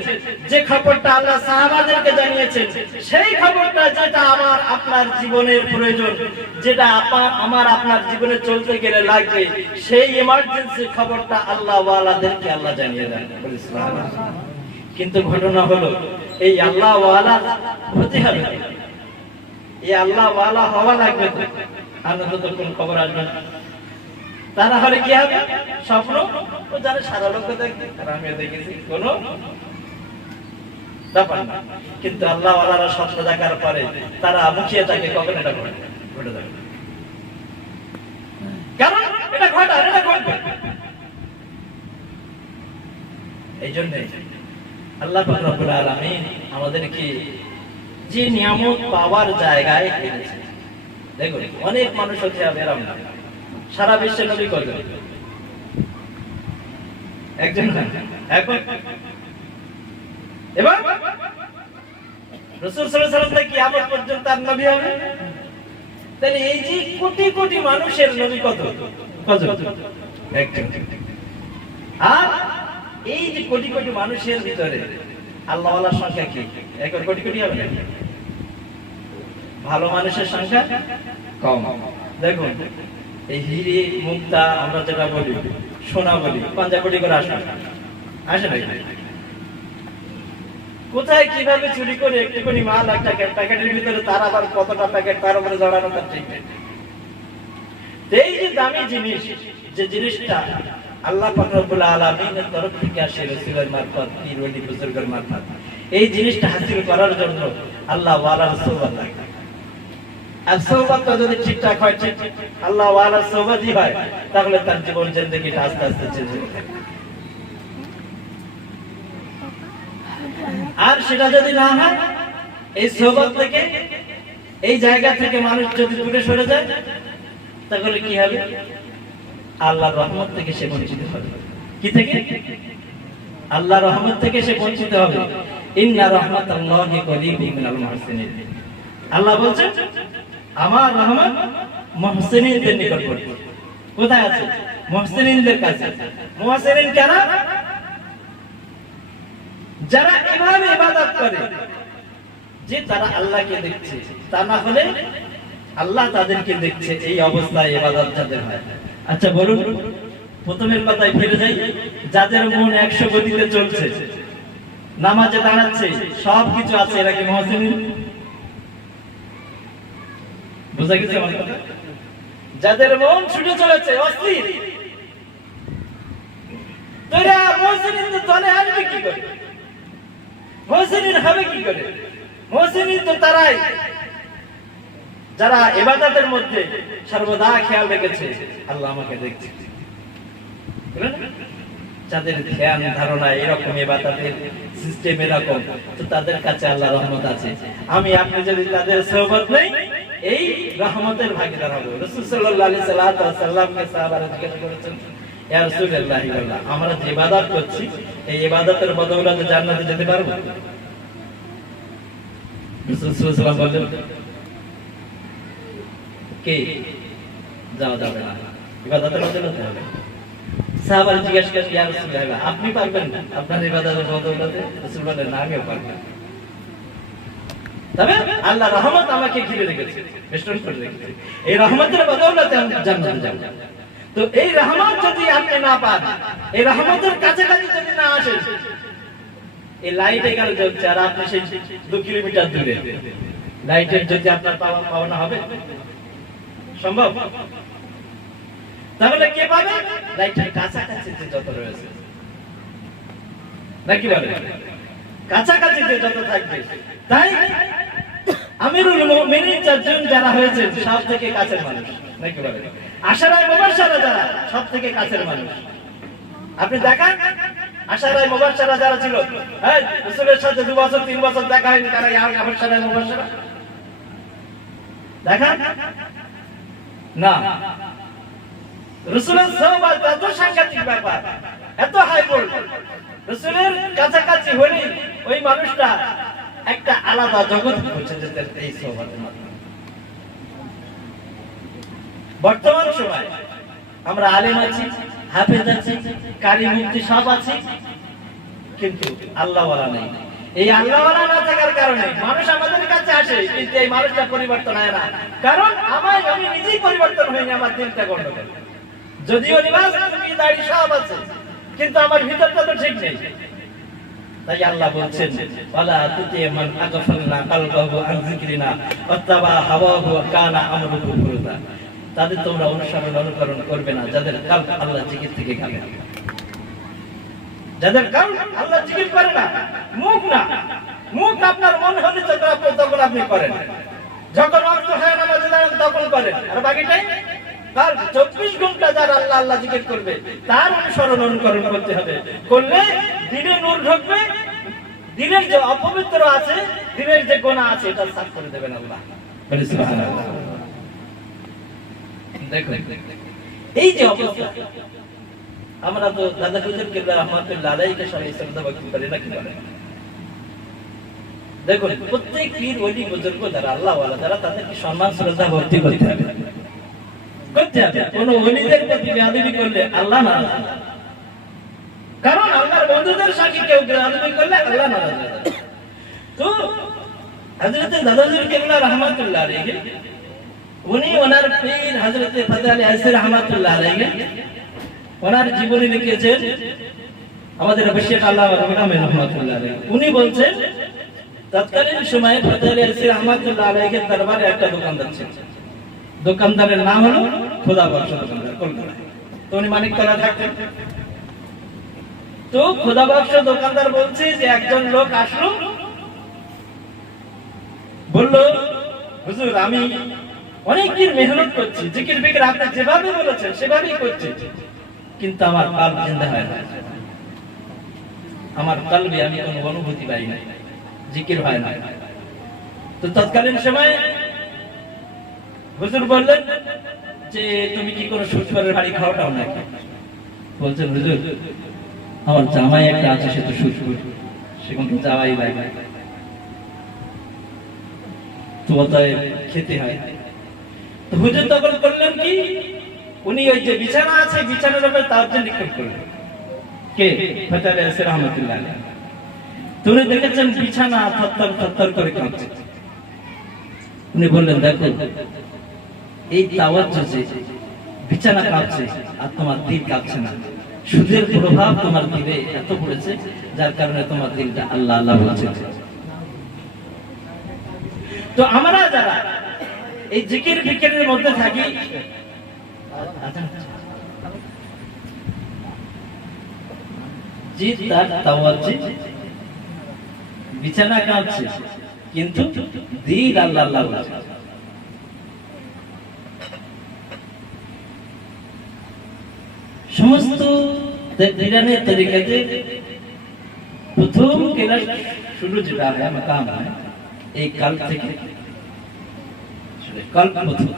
যে খবরটা আল্লাহ সাহাবাদেরকে জানিয়েছেন, সেই খবরটা যেটা আমার আপনার জীবনের প্রয়োজন, যেটা আমার আপনার জীবনে চলতে গেলে লাগবে, সেই ইমার্জেন্সি খবরটা আল্লাহ ওয়ালাদেরকে আল্লাহ জানিয়ে দেন। কিন্তু ঘটনা হলো এই আল্লাহ ওয়ালা হতে হবে, এই আল্লাহ ওয়ালা হওয়া লাগবে, আর নয়তো কোন খবর আসবে না। তারা হলে কি হবে? স্বপ্ন ও যারা সারা লোক দেখে, আর আমিও দেখেছি, কোনো ব্যাপার না। কিন্তু আল্লাহ ওয়ালারা স্বপ্ন দেখার পরে তারা মুখিয়ে থাকে কখন এটা ঘটে যাবে, কারণ এটা ঘটবে। এই জন্য আল্লাহ পাক রব্বুল আলামিন আমাদেরকে যে নিয়ামত পাওয়ার জায়গায় এনেছে। দেখুন, অনেক মানুষ হচ্ছে এরকম না, সারা বিশ্বে নবী কয়জন? একজন না। এখন এবার রাসূল সাল্লাল্লাহু আলাইহি ওয়াসাল্লাম থেকে কিয়ামত পর্যন্ত আর নবী হবে? তাহলে এই যে কোটি কোটি মানুষের নবী কয়জন? একজন। আর এই যে কোটি কোটি মানুষের ভিতরে আল্লাহ ওয়ালার সংখ্যা কি? এক কোটি কোটি হবে না? ভালো মানুষের সংখ্যা কম। দেখুন, এই হিরে মুক্তা আমরা যেটা বলি, সোনা বলি, ৫ কোটি করে আসে না? কোথায় কিভাবে চুরি করে একটুখানি মাল একটা প্যাকেটের ভিতরে, তার আবার কতটা প্যাকেট তার উপরে জড়ানো, তার ঠিক নেই। এই যে দামি জিনিস, যে জিনিসটা আল্লাহ পাক রব্বুল আলামিনের তরফ থেকে আসে রাসূলের মারফত, পীর ওলি বুজুর্গের মারফত, এই জিনিসটা হাসিল করার জন্য আল্লাহ ওয়ালার সোহবত লাগে। আর সোহবতটা যদি ঠিকঠাক হয়, ঠিক আল্লাহ ওয়ালার সোহবতই হয়, তাহলে তার জীবন জিন্দেগিটা আস্তে আস্তে চেঞ্জ হয়ে যায়। আর সেটা যদি না হয়, এই সোহবত থেকে, এই জায়গা থেকে মানুষ যদি দূরে সরে যায়, তাহলে কি হবে? আল্লাহর রহমত থেকে সে বঞ্চিত হবে। কি থেকে? আল্লাহর রহমত থেকে সে বঞ্চিত হবে। ইন্না রাহমাতাল্লাহি করিবুম মিনাল মুহসিনিন। আল্লাহ বলেন, আমার রহমত মুহসিনদের নিকটবর্তী। কোথায় আছে? মুহসিনদের কাছে। মুহসিন কারা? যারা এভাবে ইবাদত করে যে তারা আল্লাহকে দেখছে, তা না হলে আল্লাহ তাদেরকে দেখছে, এই অবস্থায় ইবাদত যাদের হয়। আচ্ছা বলুন, প্রথমের কথায় ফিরে যাই, যাদের মন 100 গতিতে চলছে, নামাজে দাঁড়াচ্ছে, সবকিছু আছে, এরা কি মুহসিন? বুঝা গেছে আমার কথা? যাদের মন ছুটে চলেছে, অস্থির, তো এরা মুহসিনদের দলে আসবে কি করে? মুহসিন হবে কি করে? মুহসিন তো তারাই যারা ইবাদতের মধ্যে সর্বদা খেয়াল রেখেছে, আল্লাহ আমাকে দেখছে। যাদের ধ্যান ধারণা এরকম, ইবাদতের সিস্টেম এরকম, তো তাদের কাছে আল্লাহর রহমত আছে। আমি আপনি যদি তাদের সোহবত নেই, এই রহমতের ভাগীদার হব। রাসূল সাল্লাল্লাহু আলাইহি সাল্লামকে সাহাবারা জিজ্ঞাসা করেছেন, ইয়া রাসূলুল্লাহ, আমরা যে ইবাদত করছি, এই ইবাদতের বদৌলতে জান্নাতে যেতে পারবো? রাসূল সাল্লাল্লাহু আলাইহি সাল্লাম বললেন, কে যাওয়া যাবে না, ইবাদতের বদৌলতে হবে। সাহাবারা জিজ্ঞাসা করেন, ইয়া রাসূলুল্লাহ, আপনি পারবেন না আপনার ইবাদতের বদৌলতে? রাসূল বলেন, না, আমিও পারবো না, তবে আল্লাহ রহমত আমাকে ঘিরে রেখেছে, বেষ্টন করে রেখেছে, এই রহমতের বদৌলতে আমি জান্নাতে যাব। তো এই রহমত যদি আপনি না পান, এই রহমতের কাছাকাছি যদি না আসেন, এই লাইট এখানে জ্বলছে আর আপনি সেই 2 কিলোমিটার দূরে, লাইটের যদি আপনার পাওনা হবে সম্ভব? তাহলে কে পাবে? লাইটের কাছাকাছি যত রয়েছে, নাকি বলে? কাছাকাছি যত থাকবে। তাই আমিরুল মুমিনিন চারজন যারা হয়েছে সব থেকে কাছের মানুষ, নাকি বলে? আশারায়ে মুবাশশারা যারা সব থেকে কাছের মানুষ। আপনি দেখান, আশারায়ে মুবাশশারা যারা ছিল, হ্যাঁ, রাসূলের সাথে 2 বছর 3 বছর দেখা হয়নি, তারা আশারায়ে মুবাশশারা দেখান না। রাসূলের সোহবত এত সাংঘাতিক ব্যাপার, এত হাই ভোল্ট। রাসূলের কাছাকাছি হলে ওই মানুষটা একটা আলাদা জগৎ পৌঁছে যেতেন এই সোহবতের মাধ্যমে। বর্তমান সময় আমরা আলেম আছি, হাফেজ আছি, কারি মুফতি সব আছি, কিন্তু আল্লাহওয়ালা নেই। এই আল্লাহওয়ালা না থাকার কারণে মানুষ আমাদের কাছে আসে, কিন্তু এই মানুষটা পরিবর্তন হয় না। কারণ আমি নিজেই পরিবর্তন হয়নি, আমার দিনটা গন্ডগোল। যদিও লিবাস টুপি দাড়ি সব আছে, কিন্তু আমার ভিতরটা তো ঠিক নেই। তাই আল্লাহ বলছেন, ওয়ালা তুতি মান আগফালনা কলবাহু আন যিকরিনা ওয়াত্তাবা হাওয়াহু ওয়া কানা আমরুহু ফুরুতা। তাদের তোমরা অনুকরণ করবে না যাদের কলব আল্লাহ জিকির থেকে গাবে, যাদের কলব আল্লাহ জিকির করে না, মুখ আপনার মন হলে তখন আপনি করেন, যখন ওয়াক্ত হয় নামাজে দাঁড়ান তখন করেন, আর বাকিটাই কাল 24 ঘন্টা যারা আল্লাহ আল্লাহ জিকির করবে তার অনুকরণ করতে হবে। করলে দিনে নূর ঢুকবে, দিনের যে অপবিত্র আছে, দিনের যে গুনাহ আছে, এটা সাফ করে দেবেন আল্লাহ। বলি সুবহানাল্লাহ। দেখুন এই যে অবস্থা, আমরা তো দাদা হুজুর কেবলা রহমাতুল্লাহ আলাইহিকে সবাই শ্রদ্ধা ভক্তি করি না, কি বলেন? দেখুন প্রত্যেক পীর ওলি বুজুর্গ যারা আল্লাহওয়ালা, যারা তাদেরকে সম্মান শ্রদ্ধা ভক্তি করতে হবে। কোন ওলিদের প্রতি বেয়াদবি করলে আল্লাহ নারাজ হয়, কারণ আল্লাহর বন্ধুদের সাথে কেউ বেয়াদবি করলে আল্লাহ নারাজ হয়। তো হযরত দাদা হুজুর কেবলা রহমাতুল্লাহ আলাইহি, উনি ওনার পীর হযরত ফাযল আলী আসি রহমাতুল্লাহ আলাইহি ওনার জীবনী লিখেছেন, আমাদের অবশ্যই আল্লাহ রহমাতুল্লাহ আলাইহি। উনি বলছেন তৎকালীন সময়ে ফাযল আলী আসি রহমাতুল্লাহ আলাইহির দরবারে একটা দোকানদার ছিল, দোকানদারের নাম হলো খোদা বক্স দোকানদার, কলকাতায়। তো উনি মানিকতলা থাকতেন। তো খোদা বক্স দোকানদার বলছে যে একজন লোক আসলো, বলল হুজুর আমি অনেকদিন মেহনত করছি, জিকির বিকির আপনি যেভাবে বলেছেন সেভাবেই করছি, কিন্তু আমার কলব জিন্দা হয় না, আমার কলবে আমি কোনো অনুভূতি পাই না, জিকির হয় না। তো তৎকালীন সময় হুজুর বললেন যে তুমি কি কোনো সুদখোরের বাড়ি খাওয়াটাও নাকি? বলছেন হুজুর আমার জামাই একটা আছে, সে তো সুদখোর, সে কিন্তু জামাই লাগে, তো অতএব খেতে হয়। তো হুজুর তখন করলেন কি, উনি ওই যে বিছানা আছে, বিছানার উপরে তাওয়াজ্জুহ নিক্ষেপ করলেন। কে? ফাযল আলী আসি রহমাতুল্লাহ আলাইহি। তো উনি দেখেছেন বিছানা থরথর করে কাঁপছে। উনি বললেন দেখো এই তাওয়াজ্জুহ যে বিছানা কাঁপছে আর তোমার দিল কাঁপছে না, সুদের প্রভাব তোমার দিলে এত পড়েছে যার কারণে তোমার দিলটা আল্লাহ আল্লাহ বলছে। তো আমরা যারা এই জিকির বিকিরের মধ্যে থাকি, জি তার তাওয়াজ্জুহ বিছানা কাঁপছে কিন্তু দিল আল্লাহ আল্লাহ বলছে। সমস্ত দিনের তরিকাতে প্রথম ক্লাস শুরু যেটা হয় মাকাম হয় এই কলব থেকে, কলব প্রথম।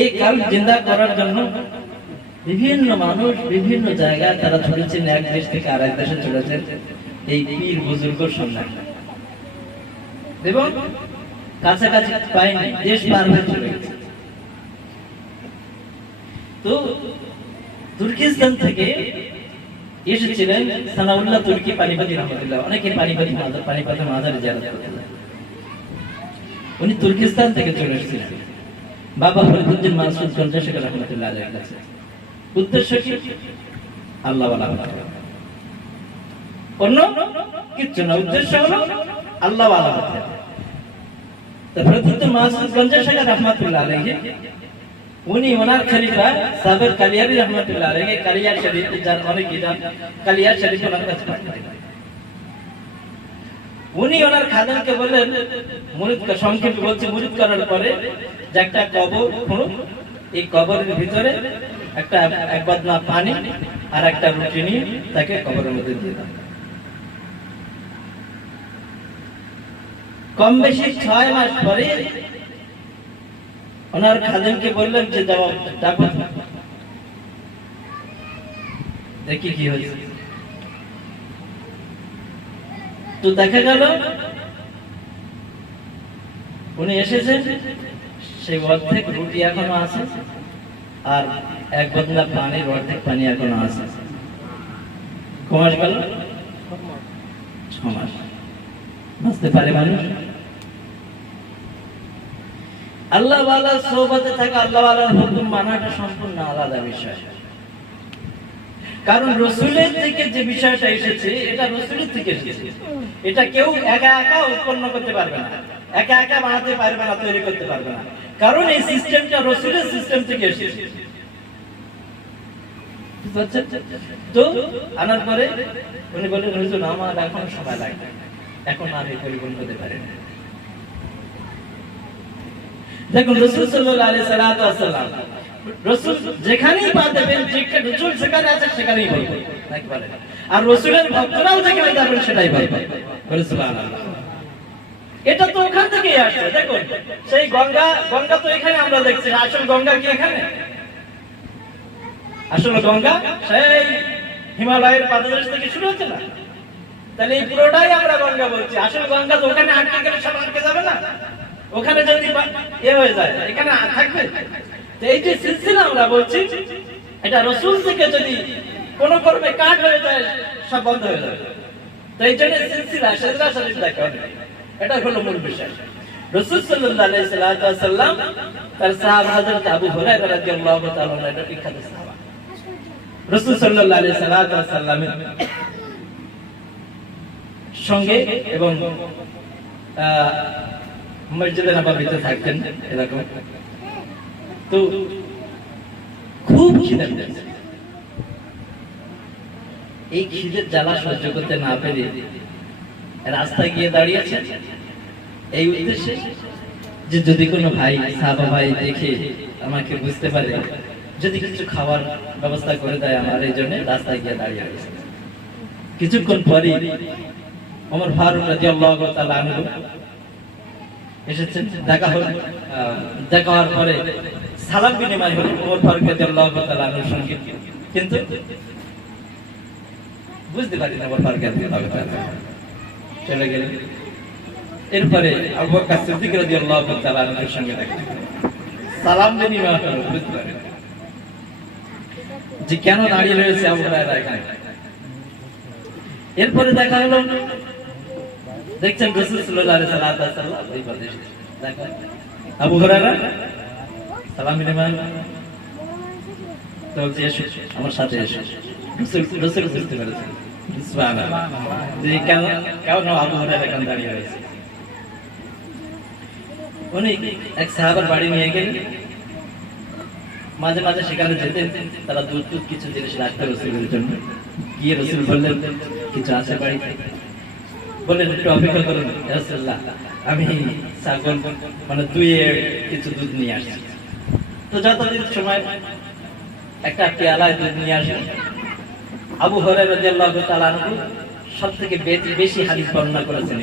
এই কলব জিন্দা করার জন্য বিভিন্ন মানুষ বিভিন্ন জায়গায় তারা ছড়েছেন, এক দেশ থেকে আরেক দেশে চলেছেন এই পীর বুজুর্গর সন্ধান, এবং কাছাকাছি পায়নি, দেশ পার হয়ে চলে গেছে। তো তুর্কিস্তান থেকে এসেছিলেন সানাউল্লাহ তুর্কি পানিপতি রহমাতুল্লাহ, অনেকে পানিপতি মাজারে জিয়ারত করতে যায়। উনি তুর্কিস্তান থেকে চলে এসেছিলেন বাবা ফরিদউদ্দিন মানসুর গঞ্জা শেখ রহমাতুল্লাহ আলাইহির কাছে। উদ্দেশ্য কি? আল্লাহ ওয়ালা হওয়া, অন্য কিচ্ছু না, উদ্দেশ্য হলো আল্লাহ ওয়ালা হতে। তো ফরিদউদ্দিন মানসুর গঞ্জা শেখ রহমাতুল্লাহ আলাইহি উনি ওনার খলিফা সাবেক কালিয়ারি রহমাতুল্লাহ আলাইহি কালিয়া শরীফ, যার অনেক ইদান কালিয়া শরীফ ওনার কাছে পাঠালেন। উনি ওনার খাদেমকে বললেন মুরিদ সংক্ষেপে বলছে, মুরিদ করার পরে যে একটা কবর খুঁড়ুন, এই কবরের ভিতরে একটা এক বদনা পানি আর একটা রুটি নিয়ে তাকে কবরের মধ্যে দিয়ে দাও। কম বেশি 6 মাস পরে ওনার খাদেমকে বললেন যে জবাব ডাকো, দেখি কি হয়েছে। তো দেখা গেল উনি এসেছেন, সেই অর্ধেক রুটি এখনো আছে, আর এক বদলা পানির অর্ধেক পানি এখনো আছে। কমাস গেল 6 মাস। বুঝতে পারে মানুষ? আল্লাহ ওয়ালা সোহবতে থাকা, আল্লাহ ওয়ালার হুকুম মানাটা সম্পূর্ণ আলাদা বিষয়। কারণ রসুলের থেকে যে বিষয়টা এসেছে, এটা রসুলের থেকে এসেছে। এটা কেউ একা একা উৎপন্ন করতে পারবে না, একা একা বানাতে পারবে না, তৈরি করতে পারবে না। কারণ এই সিস্টেমটা রসুলের সিস্টেম থেকে এসেছে। তো আনার পরে উনি বললেন, হুজুর আমার এখন সময় লাগবে, এখন আমি পরিপূর্ণ করতে পারি না। দেখুন রাসূল সাল্লাল্লাহু আলাইহি ওয়াসাল্লাম, রাসূল যেখানেই পা দেবেন, রাসূল যেখানে আছে সেখানেই বলবেন, নাকি বলেন? আর রাসূলের ভক্তরাও যেখানে যাবেন সেটাই বলবেন। বলে সুবহানাল্লাহ। এটা তো ওখান থেকেই আসছে। দেখুন সেই গঙ্গা তো এখানে আমরা দেখছি, আসল গঙ্গা কি এখানে? আসল গঙ্গা সেই হিমালয়ের পাদদেশ থেকে শুরু হচ্ছে না? তাহলে এই পুরোটাই আমরা গঙ্গা বলছি। আসল গঙ্গা তো ওখানে আটকে গেলে সব আটকে যাবে না? ওখানে যদি হয়ে যায়, এখানে থাকবে? এই যে সিলসিলা আমরা বলছি, এটা রাসূল থেকে যদি কোন কর্মে কাট হয়ে যায়, সব বন্ধ হয়ে যাবে। তো এই জন্য সিলসিলা সেদরা শরীফ দেখা হবে, এটা হলো মূল বিষয়। রাসূল সাল্লাল্লাহু আলাইহি ওয়াসাল্লাম তার সাহাবা হযরত আবু হুরায়রা রাদিয়াল্লাহু তাআলা এটা বিখ্যাত সাহাবা। রাসূল সাল্লাল্লাহু আলাইহি ওয়াসাল্লামের সঙ্গে এবং মসজিদে নববীতে থাকতেন এরকম। তো খুব খিদে পেয়েছে। এই খিদের জ্বালা সহ্য করতে না পেরে রাস্তায় গিয়ে দাঁড়িয়েছে এই উদ্দেশ্যে যে যদি কোনো ভাই, সাহাবা ভাই দেখে আমাকে বুঝতে পারে, যদি কিছু খাওয়ার ব্যবস্থা করে দেয় আমার, এই জন্য রাস্তায় গিয়ে দাঁড়িয়ে রয়েছে। কিছুক্ষণ পরে ওমর ফারুক রাদিয়াল্লাহু তাআলা আনহু এসেছেন। দেখা হওয়ার পরে সালাম বিনিময় হলো ওমর ফারুক রাদিয়াল্লাহু তাআলা আনহুর সঙ্গে, কিন্তু বুঝতে পারি না ওমর ফারুক রাদিয়াল্লাহু তাআলা চলে গেলেন। এরপরে আবু বকর সিদ্দিক রাদিয়াল্লাহু তাআলা আনহুর সঙ্গে দেখা, সালাম বিনিময় হলো, বুঝতে পারি যে কেন দাঁড়িয়ে রয়েছে আবু হুরায়রা এখানে। এরপরে দেখা হলো, দেখছেন রাসূল সাল্লাল্লাহু আলাইহি ওয়াসাল্লাম ওই পথে দেখা, আবু হুরায়রা সালাম বিনিময় তো বলছে, এসো আমার সাথে এসো। রাসূল বুঝতে পেরেছেন সুবহানাল্লাহ যে কেন আবু হুরায়রা এখানে দাঁড়িয়ে রয়েছে। উনি এক সাহাবার বাড়ি নিয়ে গেলেন। মাঝে মাঝে সেখানে যেতেন, তারা দুধ কিছু জিনিস রাখতে রাসূলের জন্য। গিয়ে রাসূল বললেন, কিছু আছে বাড়িতে? বললেন, একটু অপেক্ষা করুন ইয়া রাসূলুল্লাহ, আমি ছাগল মানে দুয়ে কিছু দুধ নিয়ে আসছি। তো যতদিন সময় একটা পেয়ালায় দুধ নিয়ে আসে। আবু হুরায়রা রাদিয়াল্লাহু তাআলা আনহু সবথেকে বেশি হাদিস বর্ণনা করেছেন,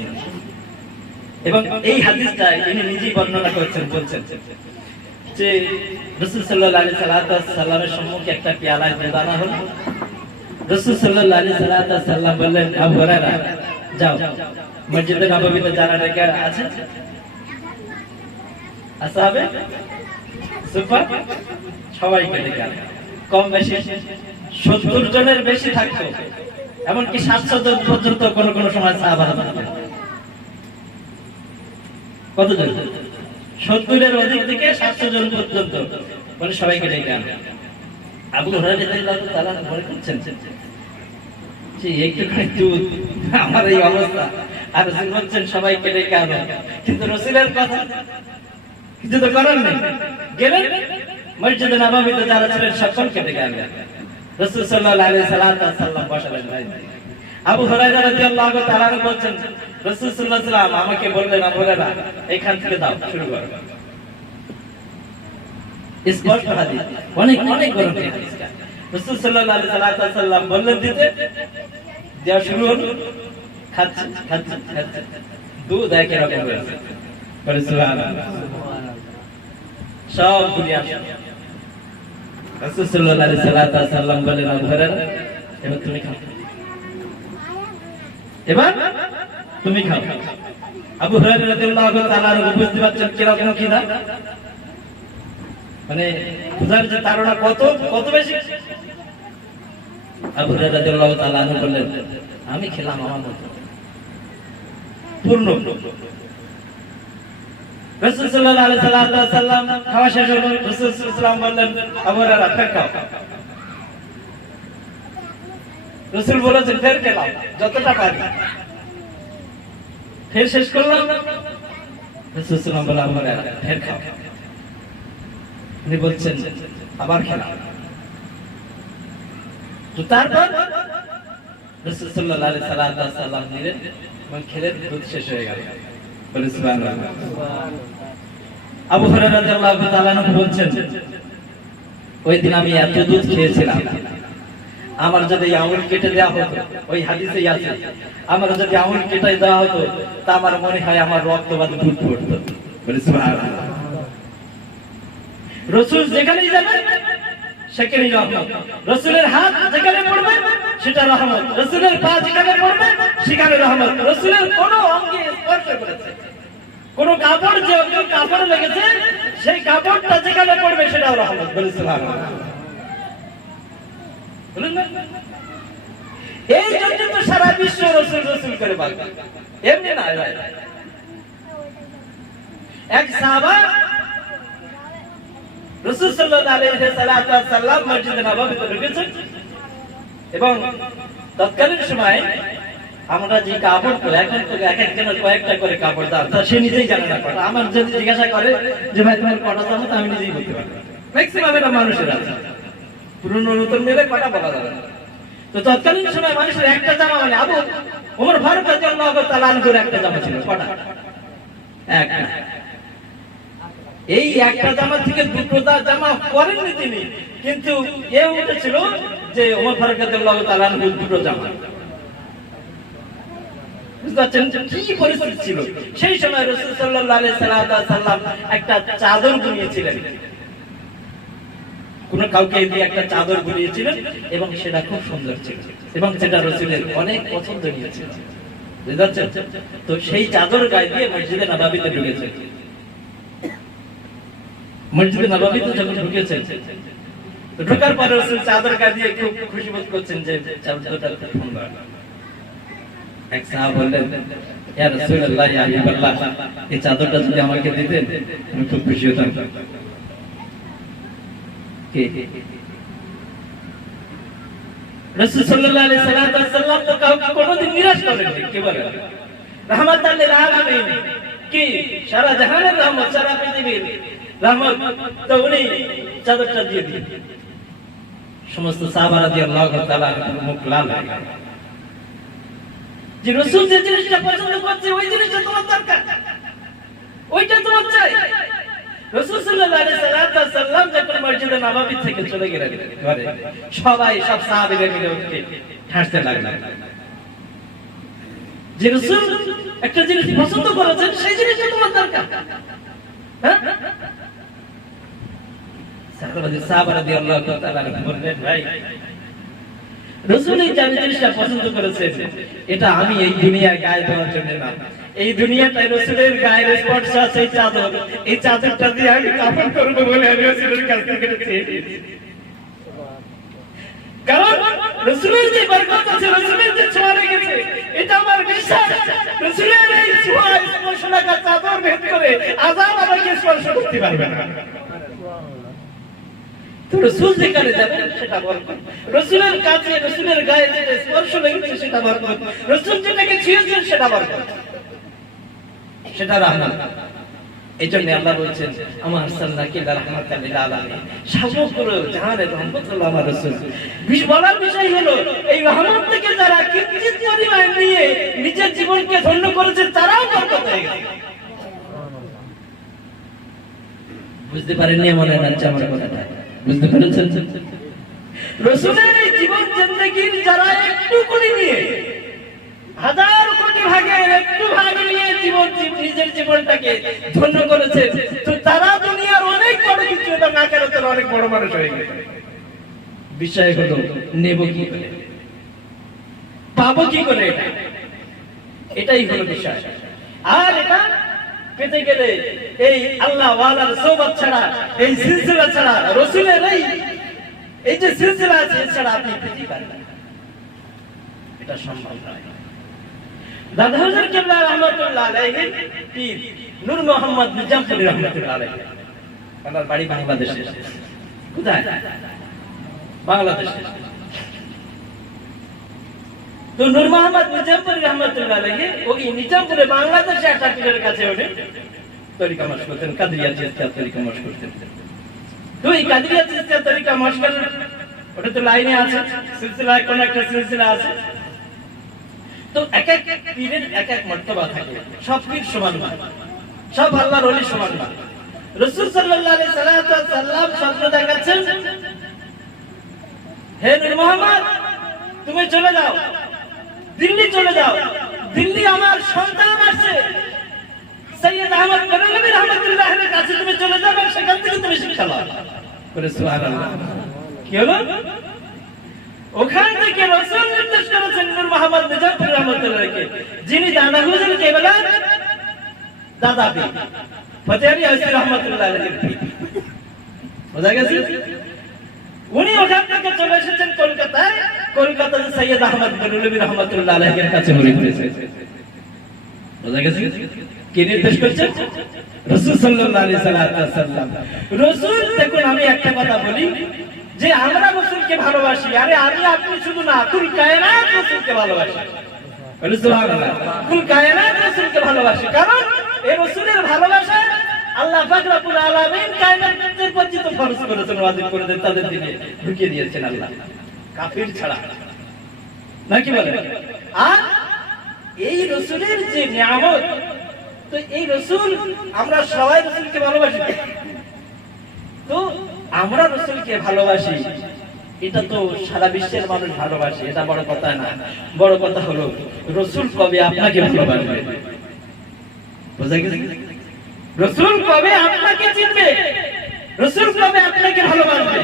এবং এই হাদিসটা ইনি নিজেই বর্ণনা করেছেন। বলছেন যে রাসূল সাল্লাল্লাহু আলাইহি ওয়াসাল্লামের সম্মুখে একটা পেয়ালায় দুধ আনা হলো। রাসূল সাল্লাল্লাহু আলাইহি ওয়াসাল্লাম বললেন, আবু হুরায়রা যাও, মসজিদে নববীতে যারা রেখে আছে আসহাবে সুফা সবাইকে ডেকে আনো। কম বেশি 70 জনের বেশি থাকতো, এমনকি 700 জন পর্যন্ত কোন কোন সময় সাহাবারা থাকতেন। কতজন? 70-এর অধিক থেকে 700 জন পর্যন্ত, বলে সবাইকে ডেকে আনো। আবু হুরায়রা রাদিয়াল্লাহু তাআলা মনে করছেন যে একটুখানি দুধ, আমার এই অবস্থা, আর রাসূল বলছেন সবাইকে ডেকে আনো। কিন্তু রাসূলের কথা কিছু তো করার নেই। গেলেন মসজিদে নববীতে যারা ছিলেন সকলকে ডেকে আনলেন। রাসূল সাল্লাল্লাহু আলাইহি ওয়াসাল্লাম বসালেন। আবু হুরায়রা রাদিয়াল্লাহু তাআলা বলছেন, রাসূল সাল্লাল্লাহু আলাইহি ওয়াসাল্লাম আমাকে বললেন, আবু হুরায়রা এখান থেকে দাও, শুরু করো। স্পষ্ট হাদিস, অনেক অনেক বড় হাদিস। রাসূল সাল্লাল্লাহু আলাইহি ওয়াসাল্লাম বললেন দিতে, দেওয়া শুরু হলো। খাচ্ছে খাচ্ছে খাচ্ছে, দুধ একই রকম হয়েছে। বলে সুবহানাল্লাহ, সব গুলি আসে। রাসূল সাল্লাল্লাহু আলাইহি ওয়াসাল্লাম বলেন, আবু হুরায়রা এবার তুমি খাও, এবার তুমি খাও। আবু হুরায়রা রাদিয়াল্লাহু তাআলা বুঝতে পারছেন কিরকম খিদা, মানে ক্ষুধার যে তাড়না কত কত বেশি। আবু হুরায়রা রাদিয়াল্লাহু তাআলা বললেন, আমি খেলাম আমার মতো পূর্ণ। রাসূল সাল্লাল্লাহু আলাইহি সাল্লাম খাওয়া শেষ হলো, রাসূল সাল্লাল্লাহু বললেন, আবু হুরায়রা ফের খাও। রাসূল বলেছেন, ফের খেলাম যতটা পারি, ফের শেষ করলাম। রাসূল সাল্লাল্লাহু বললেন, আবু হুরায়রা ফের খাও। উনি বলছেন, আবার খেলাম। তো তারপর রাসূল সাল্লাল্লাহু আলাইহি সাল্লাম নিলেন এবং খেলেন, দুধ শেষ হয়ে গেল। বলে সুবহানাল্লাহ। আবু হুরায়রা রাদিয়াল্লাহু তাআলা বলছেন, ওই দিন আমি এত দুধ খেয়েছিলাম, আমার যদি আঙুল কেটে দেওয়া হতো, ওই হাদিসেই আছে, আমার যদি আঙুল কেটে দেওয়া হতো তা আমার মনে হয় আমার রক্ত বা দুধ পড়তো। বলে সুবহানাল্লাহ। রাসূল যেখানেই যাবেন সেখানেই রহমত, রাসূলের হাত যেখানে পড়বে সেটা রহমত, রাসূলের পা যেখানে পড়বে সেখানে রহমত। রাসূলের কোন অঙ্গে স্পর্শ করেছে, কোন কাপড় যে অঙ্গে কাপড় লেগেছে সেই কাপড়টা যেখানে পড়বে সেটাও রহমত। বলে সুবহানাল্লাহ। বলেন না, এই জন্য তো সারা বিশ্ব রাসূল রাসূল করে বলে, এমনি না। এক সাহাবা রাসূল সাল্লাল্লাহু আলাইহি সাল্লাম মসজিদে নববীতে ঢুকেছেন এবং তৎকালীন সময় আমরা যে কাপড় পরে, এখন তো এক একজনের কয়েকটা করে কাপড় দাও, তা সে নিজেই জানে না কটা। আমার যদি জিজ্ঞাসা করে যে ভাই তোমার কটা জামা, আমি নিজেই বলতে পারবো। ম্যাক্সিমাম এটা মানুষের আছে, পুরনো নতুন মিলে কটা বলা যাবে না। তো তৎকালীন সময় মানুষের একটা জামা, মানে আবু ওমর ফারুক রাদিয়াল্লাহু তাআলা আনহুর একটা জামা ছিল। কটা? একটা। এই একটা জামা থেকে দুটো জামা পরেননি তিনি, কিন্তু এ উঠেছিল যে ওমর ফারুক রাদিয়াল্লাহু তাআলা আনহুর দুটো জামা। বুঝতে পারছেন কি পরিস্থিতি ছিল সেই সময়। রাসূল সাল্লাল্লাহু আলাইহি সাল্লাম একটা চাদর বুনিয়েছিলেন, কোন কাউকে দিয়ে একটা চাদর বুনিয়েছিলেন এবং সেটা খুব সুন্দর ছিল এবং সেটা রাসূলের অনেক পছন্দনীয় ছিল। বুঝতে পারছেন? তো সেই চাদর গায়ে দিয়ে মসজিদে নববীতে ঢুকেছেন। মসজিদে নববীতে যখন ঢুকেছেন, ঢোকার পরে রাসূল চাদর গায়ে দিয়ে খুব খুশি বোধ করছেন যে চাদরটা খুব সুন্দর। এক সাহাবা বললেন, ইয়া রাসূলুল্লাহ, ইয়া হাবিবাল্লাহ, এই চাদরটা যদি আমাকে দিতেন আমি খুব খুশি হতাম। কে? রাসূল সাল্লাল্লাহু আলাইহি সাল্লাম তো কাউকে কোনোদিন নিরাশ করেননি। কে বলে? রাহমাতাল লিল আলামিন, কি সারা জাহানের রহমত, সারা পৃথিবীর রহমত, তো উনি চাদরটা দিয়ে দিলেন। সমস্ত সাহাবা রাদিয়াল্লাহু তাআলা মুখ লাল হয়ে গেল যে রাসূল যে জিনিসটা পছন্দ করছে ওই জিনিসটা তোমার দরকার, ওইটা তোমার চাই। রাসূল সাল্লাল্লাহু আলাইহি সাল্লাম যখন মসজিদে নববী থেকে চলে গেলেন ঘরে, সবাই সব সাহাবীরা মিলে উঠে হাসতে লাগলেন যে রাসূল একটা জিনিস পছন্দ করেছেন, সেই জিনিসটা তোমার দরকার। হ্যাঁ, সাহাবা রাদিয়াল্লাহু তাআলা বললেন, ভাই রাসূল এই জিনিসটা পছন্দ করেছেন, এটা আমি এই দুনিয়ায় গায়ে দেওয়ার জন্য না, এই দুনিয়াটায় রাসূলের গায়ের স্পর্শ আছে এই চাদর, এই চাদরটা দিয়ে আমি কাফন করব বলে আমি রাসূলের কাছ থেকে চেয়ে নিয়েছি। কারণ রাসূলের যে বরকত আছে, রাসূলের যে ছোঁয়া লেগেছে, এটা আমার বিশ্বাস রাসূলের এই ছোঁয়া স্পর্শ লাগা চাদর ভেদ করে আযাব আমাকে স্পর্শ করতে পারবে না। তো রাসূল যেখানে যাবেন সেটা বরকত, রাসূলের কাছে রাসূলের গায়ে যে স্পর্শ লেগেছে সেটা বরকত, রাসূল যেটাকে ছুঁয়েছেন সেটা বরকত, সেটা রহমত। এইজন্য আল্লাহ বলেছেন, আমা আরসালনাকা ইল্লা রাহমাতাল লিল আলামিন, সমগ্র জাহানের রহমত হলো আমার রাসূল। বলার বিষয় হলো এই রহমত থেকে যারা কিঞ্চিত পরিমাণ নিয়ে নিজের জীবনকে ধন্য করেছে তারাও বরকত হয়ে গেছে। বুঝতে পারেননি মনে হচ্ছে আমার কথাটা? বুঝতে পেরেছেন? রাসূলের এই জীবন জিন্দেগীর যারা একটু করে নিয়ে, হাজার কোটি ভাগের একটু ভাগ নিয়ে নিজের জীবনটাকে ধন্য করেছে, তো তারা দুনিয়ার অনেক বড় কিছু এবং আখিরাতের অনেক বড় মানুষ হয়ে গেছে। বিষয় হলো নেব কি করে, পাবো কি করে, এটাই হলো বিষয়। আর এটা পেতে গেলে এই আল্লাহ ওয়ালার সোহবত ছাড়া, এই সিলসিলা ছাড়া, রাসূলের এই যে সিলসিলা আছে এছাড়া আপনি পেতে পারবেন না, এটা সম্ভব নয়। দাদা হুজুর কিবলা রাহমাতুল্লাহ আলাইহি পীর নূর মোহাম্মদ নিজামপুরী রাহমাতুল্লাহ আলাইহি, ওনার বাড়ি বাংলাদেশে। কোথায়? বাংলাদেশে। তো নূর মোহাম্মদ নিজামপুরী রাহমাতুল্লাহ আলাইহি ওই নিজামপুরে বাংলাদেশে একটা পীরের কাছে উনি তরিকা মাস করতেন, কাদরিয়া চিশতিয়া তরিকা মাস করতেন। তো এই কাদরিয়া চিশতিয়া তরিকা মাস করেন, ওটা তো লাইনে আছে, সিলসিলায় কোন একটা সিলসিলা আছে। তো এক এক পীরের এক এক মর্তবা থাকে, সব পীর সমান না, সব আল্লাহর ওলি সমান না। রাসূল সাল্লাল্লাহু আলাইহি সাল্লাম স্বপ্ন দেখাচ্ছেন, হে নূর মোহাম্মদ তুমি চলে যাও, দিল্লি চলে যাও, দিল্লি আমার সন্তান আছে সৈয়দ আহমদ বেরলভী রাহমাতুল্লাহির কাছে তুমি চলে যাবে, সেখান থেকে তুমি শিক্ষা লাভ করে। সুবহানাল্লাহ। কি হলো? ওখান থেকে রাসূল নির্দেশ করেছেন নূর মোহাম্মদ নিজামপুরী রাহমাতুল্লাহিকে, যিনি দাদা হুজুর কেবলা দাদা পীর ফতেহ আলী হায়দার রাহমাতুল্লাহ আলাইহির পীর। বোঝা গেছে? উনি ওখান থেকে চলে এসেছেন কলকাতায়, কলকাতাতে সৈয়দ আহমদ বেরলভী রাহমাতুল্লাহ আলাইহির কাছে উনি করেছেন। বোঝা গেছে? কে নির্দেশ করছেন? রাসূল সাল্লাল্লাহু আলাইহি সাল্লাম। রাসূল, দেখুন আমি একটা কথা বলি যে আমরা রাসূলকে ভালোবাসি, আরে আমি আপনি শুধু না, কুল কায়নাত রাসূলকে ভালোবাসি। বলে সুবহানাল্লাহ। কুল কায়নাত রাসূলকে ভালোবাসি, কারণ এই রাসূলের ভালোবাসা আল্লাহ পাক রব্বুল আলামিন কায়নাতের প্রতি তো ফরজ করেছেন, ওয়াজিব করে দেন, তাদের দিনে ঢুকিয়ে দিয়েছেন আল্লাহ, কাফির ছাড়া, নাকি বলে? আর এই রাসূলের যে নিয়ামত, তো এই রাসূল, আমরা সবাই রাসূলকে ভালোবাসি। তো আমরা রাসূলকে ভালোবাসি, এটা তো সারা বিশ্বের মানুষ ভালোবাসে, এটা বড় কথা না। বড় কথা হলো রাসূল কবে আপনাকে ভালোবাসবে। বুঝা গেছে? রাসূল কবে আপনাকে চিনবে, রাসূল কবে আপনাকে ভালোবাসবে,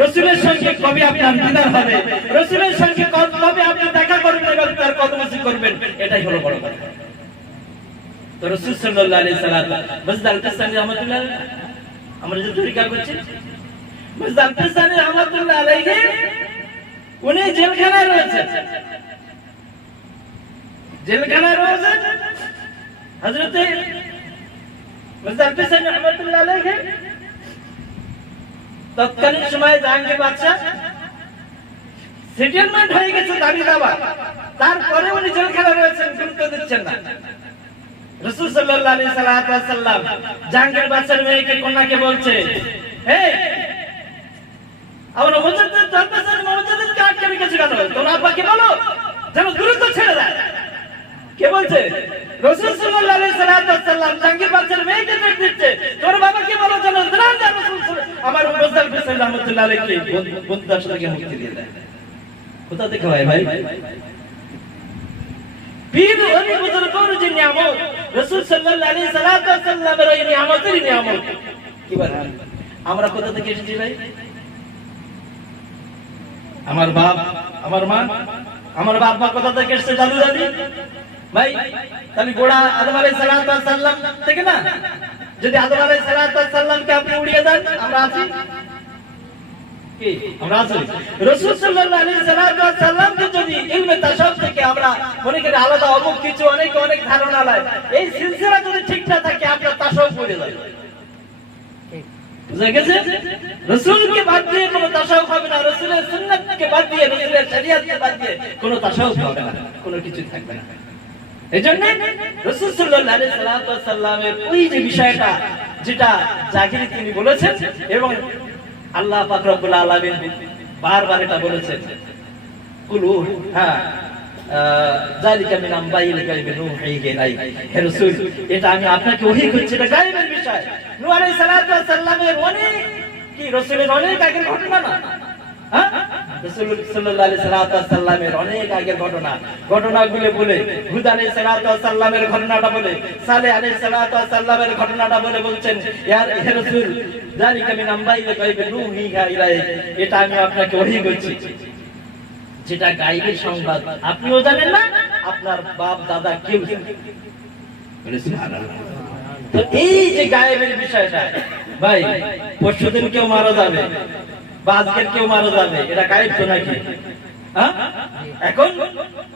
রাসূলের সঙ্গে কবে আপনার দিদার হবে, রাসূলের সঙ্গে কবে আপনি দেখা করবেন এবং তার কদমে করবেন, এটাই হলো বড় কথা। তো রাসূল সাল্লাল্লাহু আলাইহি সাল্লাম মসজিদ আল-কিসানি রাহমাতুল্লাহ, আমরা যে তরিকা করছি মসজিদ আল-কিসানি রাহমাতুল্লাহ আলাইহি, উনি জেলখানায় রয়েছেন, জেলখানায় রয়েছেন হযরতে মসজিদ আল-কিসানি রাহমাতুল্লাহ আলাইহি। তৎকালীন সময়ে জাহাঙ্গীর বাদশা সেটেলমেন্ট হয়ে গেছে দাবি দাবা, তারপরে উনি জেলখানায় রয়েছেন, গুরুত্ব দিচ্ছেন না। রাসূল সাল্লাল্লাহু আলাইহি সাল্লাম জাহাঙ্গীর বাদশার মেয়েকে, কন্যাকে বলছে, হে আমরা মুজাদ্দিদ দরবারে মুজাদ্দিদকে আটকে রেখেছি কেন? তোর আব্বাকে বলো যেন দ্রুত ছেড়ে দেয়। কে বলছে? রাসূল সাল্লাল্লাহু আলাইহি সাল্লাম জাহাঙ্গীর বাদশার মেয়েকে নির্দেশ দিচ্ছে, তোর বাবাকে বলো যেন দ্রুত রাসূল আমার মুজাদ্দিদ হোসেন রাহমাতুল্লাহ আলাইহি বন্দার থেকে মুক্তি দিয়ে দেয়। কোথা থেকে হয় ভাই? পীর ওলি বুজুর্গের যে নিয়ামত, রাসূল সাল্লাল্লাহু আলাইহি সাল্লামের এই নিয়ামতেরই নিয়ামত। কি বলেন? আমরা কোথা থেকে এসেছি ভাই? আমার বাপ, আমার মা, আমার বাপ মা কোথা থেকে এসেছে? দাদু দাদি ভাই, তাহলে গোড়া আদম আলাইহিস সালাম থেকে না? যদি আদম আলাইহিস সালামকে আপনি উড়িয়ে দেন, আমরা আছি কি? আমরা আছি। রাসূল সাল্লাল্লাহু আলাইহি সাল্লামকে যদি ইলমে তাসাউফ থেকে আমরা মনে করি আলাদা অমুক কিছু, অনেক অনেক ধারণা লাই, এই সিলসিলা যদি ঠিক না থাকে আপনার তাসাউফ পড়ে যাবে। বুঝা গেছে? রাসূলকে বাদ দিয়ে কোনো তাসাউফ হবে না, রাসূলের সুন্নাতকে বাদ দিয়ে, রাসূলের শরীয়তকে বাদ দিয়ে কোনো তাসাউফ হবে না, কোনো কিছু থাকবে না। এজন্য রাসূল সাল্লাল্লাহু আলাইহি সাল্লামের ওই যে বিষয়টা, যেটা জাহিরি তিনি বলেছেন, এবং আল্লাহ পাক রব্বুল আলামিন বারবার এটা বলেছেন, কুলু হ্যাঁ যালিকা মিন আম্বাইল গায়বি নূহিহি ইলাইহি। হে রাসূল, এটা আমি আপনাকে ওহী করছি, এটা গায়বের বিষয়। নূহ আলাইহিস সালামের অনেক, কি রাসূলের অনেক আগের ঘটনা না? হ্যাঁ, রাসূল সাল্লাল্লাহু আলাইহি সাল্লামের অনেক আগের ঘটনা, ঘটনাগুলো বলে, হুদ আলাইহিস সালামের ঘটনাটা বলে, সালেহ আলাইহিস সালামের ঘটনাটা বলে বলছেন, হে রাসূল, যালিকা মিন আম্বাইল গায়বি নূহিহি ইলাইহি, এটা আমি আপনাকে ওহী করছি, যেটা গায়বের সংবাদ আপনিও জানেন না, আপনার বাপ দাদা কেউ জানেন না। তো এই যে গায়েবের বিষয়টা ভাই, পরশুদিন কেউ মারা যাবে বা আজকের কেউ মারা যাবে, এটা গায়েব তো নাকি? এখন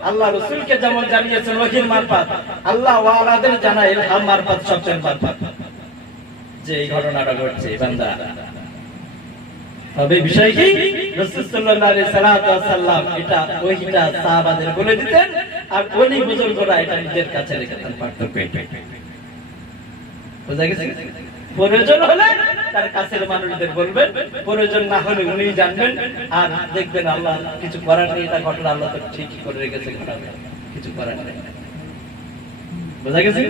আল্লাহ রাসূলকে যেমন জানিয়েছেন ওহীর মারফত, আল্লাহ ওয়ালাদের জানায় ইলহাম মারফত, সবচেয়ে মারফত যে এই ঘটনাটা ঘটছে বান্দা। তবে বিষয় কি, রাসূল সাল্লাল্লাহু আলাইহি সাল্লাম এটা ওহীটা সাহাবাদের বলে দিতেন, আর ওলি বুজুর্গরা এটা নিজের কাছে রেখেছেন। পার্থক্য এটাই, বুঝা গেছে? প্রয়োজন হলে তার কাছের মানুষদের বলবেন, প্রয়োজন না হলে উনি জানবেন, আর দেখবেন আল্লাহ কিছু করার নেই, এটা ঘটনা আল্লাহ তো ঠিকই করে রেখেছে, কিছু করার নেই। বুঝা গেছে?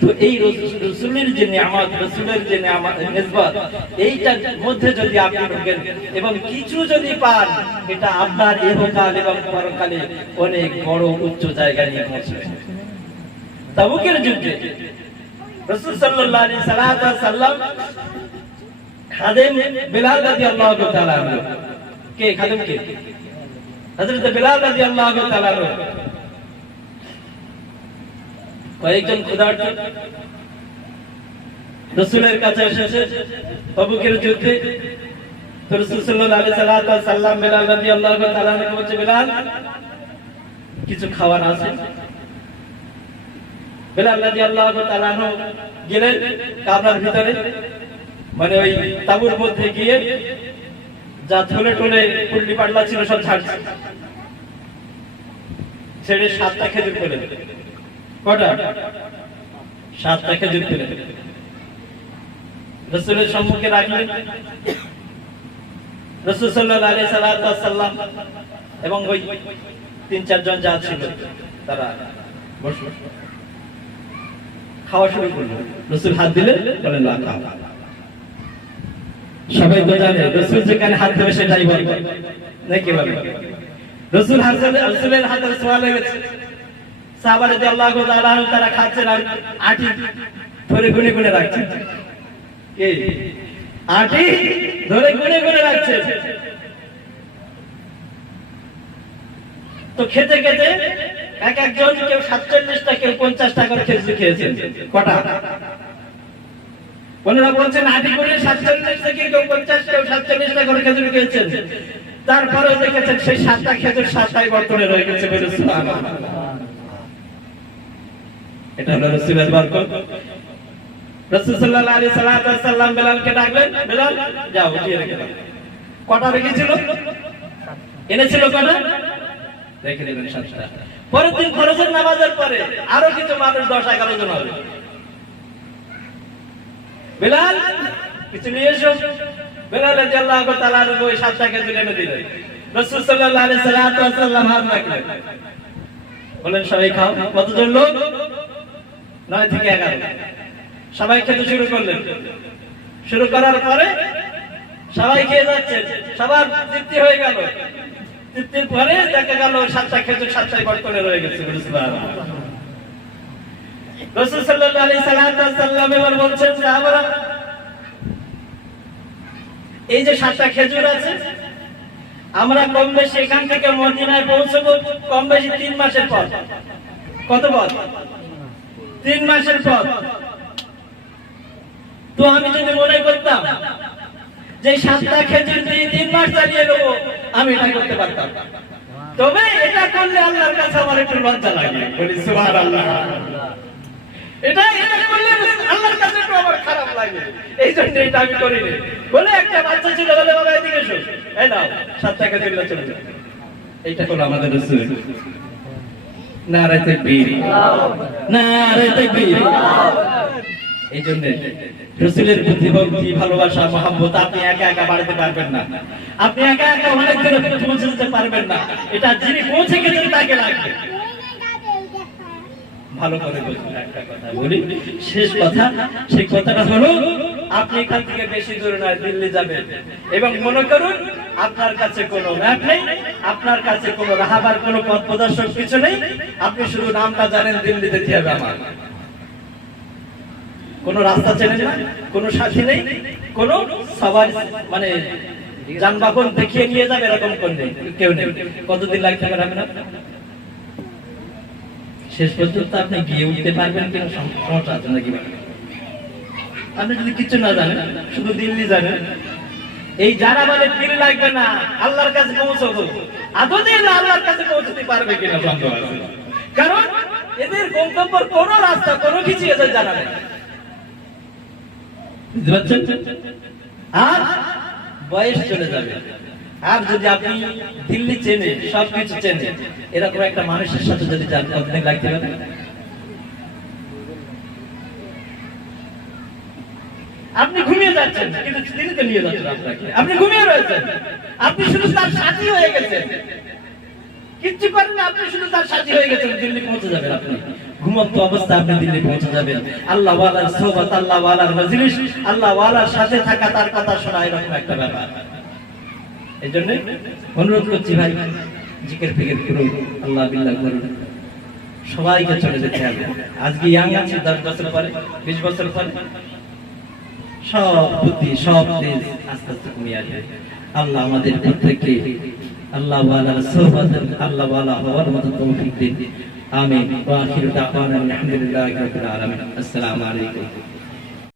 তো এই রাসূলের যে নিয়ামত, রাসূলের যে নিসবত, এইটার মধ্যে যদি আপনি ঢোকেন এবং কিছু যদি পান, এটা আপনার ইহকাল এবং পরকালে অনেক বড় উচ্চ জায়গায় নিয়ে পৌঁছবে। তাবুকের যুদ্ধে রাসূল সাল্লাল্লাহু আলাইহি সাল্লাম খাদেম বিলাল রাদিয়াল্লাহু তাআলা আনহু, কে খাদেম? কে? হযরত বিলাল রাদিয়াল্লাহু তাআলা আনহু কয়েকজন ক্ষুধার্ত রাসূলের কাছে এসেছে তাবুকের যুদ্ধে। তো রাসূল সাল্লাল্লাহু আলাইহি সাল্লাম বিলাল রাদিয়াল্লাহু তাআলা আনহুকে বলছে, বিলাল কিছু খাবার আছে? বিলাল রাদিয়াল্লাহু তাআলা আনহু গেলেন কামরার ভিতরে, মানে ওই তাঁবুর মধ্যে গিয়ে যা থলে টলে পুল্লি পাল্লা ছিল সব ঝাড়ছে, ছেড়ে 7টা খেজুর পেলেন। কটা? 7টা খেজুর পেলেন, রাসূলের সম্মুখে রাখলেন। রাসূল সাল্লাল্লাহু আলাইহি সাল্লাম এবং ওই 3-4 জন যা ছিল তারা বসলো, খাওয়া শুরু করলো। রাসূল হাত দিলেন, বলেন না খাও। সবাই তো জানে রাসূল যেখানে হাত দেবে সেটাই বলবে, নাকি বলে? রাসূলের হাতের ছোঁয়া লেগেছে, সাহাবা রাদিয়াল্লাহু তাআলা আনহু তারা খাচ্ছেন আর আটি ধরে গুনে গুনে রাখছেন। এই আটি ধরে গুনে গুনে রাখছেন। তো খেতে খেতে এক একজন কেউ 47টা, কেউ 50টা করে খেজুর খেয়েছেন। কটা? ওনারা বলছেন আটি করে 47 থেকে কেউ 50, কেউ 47টা করে খেজুর খেয়েছেন। তারপরে দেখেছেন সেই 7টা খেজুর 7টাই বর্তনে রয়ে গেছে। সুবহানাল্লাহ, এটা হলো রাসূলের বরকত। রাসূল সাল্লাল্লাহু আলাইহি সাল্লাম বিলালকে ডাকলেন, বিলাল যাও উঠিয়ে রেখে দাও। কটা রেখেছিল? এনেছিল কটা? রেখে দিলেন 7টা। পরের দিন ফরজের নামাজের পরে আরো কিছু মানুষ 10-11 জন হবে। বিলাল কিছু নিয়ে এসো। বিলাল রাদিয়াল্লাহু তাআলা আনহু ওই 7টা খেজুর এনে দিলেন। রাসূল সাল্লাল্লাহু আলাইহি সাল্লাম হাত রাখলেন, বলেন সবাই খাও। কতজন লোক? 9 থেকে 11। সবাই খেতে শুরু করলেন। শুরু করার পরে সবাই খেয়ে যাচ্ছেন, সবার তৃপ্তি হয়ে গেল। তৃপ্তির পরে দেখা গেল 7টা খেজুর 7টাই বর্তনে রয়ে গেছে। রাসূল সাল্লাল্লাহু আলাইহি সাল্লাম এবার বলছেন, সাহাবারা এই যে 7টা খেজুর আছে, আমরা কম বেশি এখান থেকে মদিনায় পৌঁছবো কম বেশি 3 মাসের পর। কত পথ? 3 মাসের পথ। তো আমি যদি মনে করতাম যে 7টা খেজুর দিয়ে 3 মাস চালিয়ে নেবো, আমি এটা করতে পারতাম। তবে এটা করলে আল্লাহর কাছে আমার একটু লজ্জা লাগে। বলি সুবহানাল্লাহ, এটা করলে আল্লাহর কাছে একটু আমার খারাপ লাগে, এই জন্য এটা আমি করিনি। বলে একটা বাচ্চা ছিল, বলে বাবা এদিকে এসো, এই নাও 7টা খেজুর নিয়ে চলে যাও। এইটা হলো আমাদের রাসূল। নারে তাকবীর, নারে তাকবীর। এই জন্য রাসূলের প্রতি ভক্তি, ভালোবাসা, মহব্বত আপনি একা একা বাড়াতে পারবেন না। আপনি একা একা অনেক দূরে পৌঁছে যেতে পারবেন না। এটা যিনি পৌঁছে গেছেন তাকে লাগবে। ভালো করে বলুন, একটা কথা বলি, শেষ কথা। সেই কথাটা হলো, আপনি এখান থেকে বেশি দূরে নয়, দিল্লি যাবেন এবং মনে করুন আপনার কাছে কোনো ম্যাপ নেই, আপনার কাছে কোনো রাহাবার, কোনো পথ প্রদর্শক কিছু নেই। আপনি শুধু নামটা জানেন, দিল্লি যেতে হবে আমার। কোনো রাস্তা চেনেন না, কোনো সাথী নেই, কোনো সবার মানে যানবাহন দেখিয়ে নিয়ে যাবে এরকম কেউ নেই। কতদিন লাগতে পারে আপনার? শেষ পর্যন্ত আপনি গিয়ে উঠতে পারবেন কিনা সমস্যা আছে নাকি? আপনি যদি কিছু না জানেন, শুধু দিল্লি জানেন, এই যারা বলে দিল লাগবে না আল্লাহর কাছে পৌঁছাবো, আদৌ আল্লাহর কাছে পৌঁছতে পারবে কিনা সন্দেহ আছে। কারণ এদের গন্তব্যের কোন রাস্তা, কোনো কিছু এদের জানা নেই। বুঝতে পারছেন? আর বয়স চলে যাবে। আর যদি আপনি দিল্লি চেনে, সবকিছু চেনে, এরকম একটা মানুষের সাথে যদি যান, কতদিন লাগতে পারে? আপনি ঘুমিয়ে যাচ্ছেন, কিন্তু তিনি তো নিয়ে যাচ্ছেন আপনাকে। আপনি ঘুমিয়ে রয়েছেন, আপনি শুধু তার সাথী হয়ে গেছেন, কিচ্ছু করেন না, আপনি শুধু তার সাথী হয়ে গেছেন। দিল্লি পৌঁছে যাবেন আপনি, ঘুমন্ত অবস্থায় আপনি দিল্লি পৌঁছে যাবেন। আল্লাহ ওয়ালার সোহবত, আল্লাহ ওয়ালার মজলিস, আল্লাহ ওয়ালার সাথে থাকা, তার কথা শোনা, এরকম একটা ব্যাপার। এই জন্য অনুরোধ করছি ভাই, জিকির ফিকির করুন, আল্লাহ বিল্লাহ করুন, সবাইকে চলে যেতে হবে। আজকে ইয়াং আছে, 10 বছর পরে, 20 বছর পরে সব বুদ্ধি, সব তেজ আস্তে আস্তে কমে আসবে। আল্লাহ আমাদের প্রত্যেককে আল্লাহ ওয়ালার সোহবত, আল্লাহ ওয়ালা হওয়ার মতো তৌফিক দিন। আমিন। ওয়া আখিরু দাওয়ানা আলহামদুলিল্লাহি রাব্বিল আলামিন। আসসালামু আলাইকুম।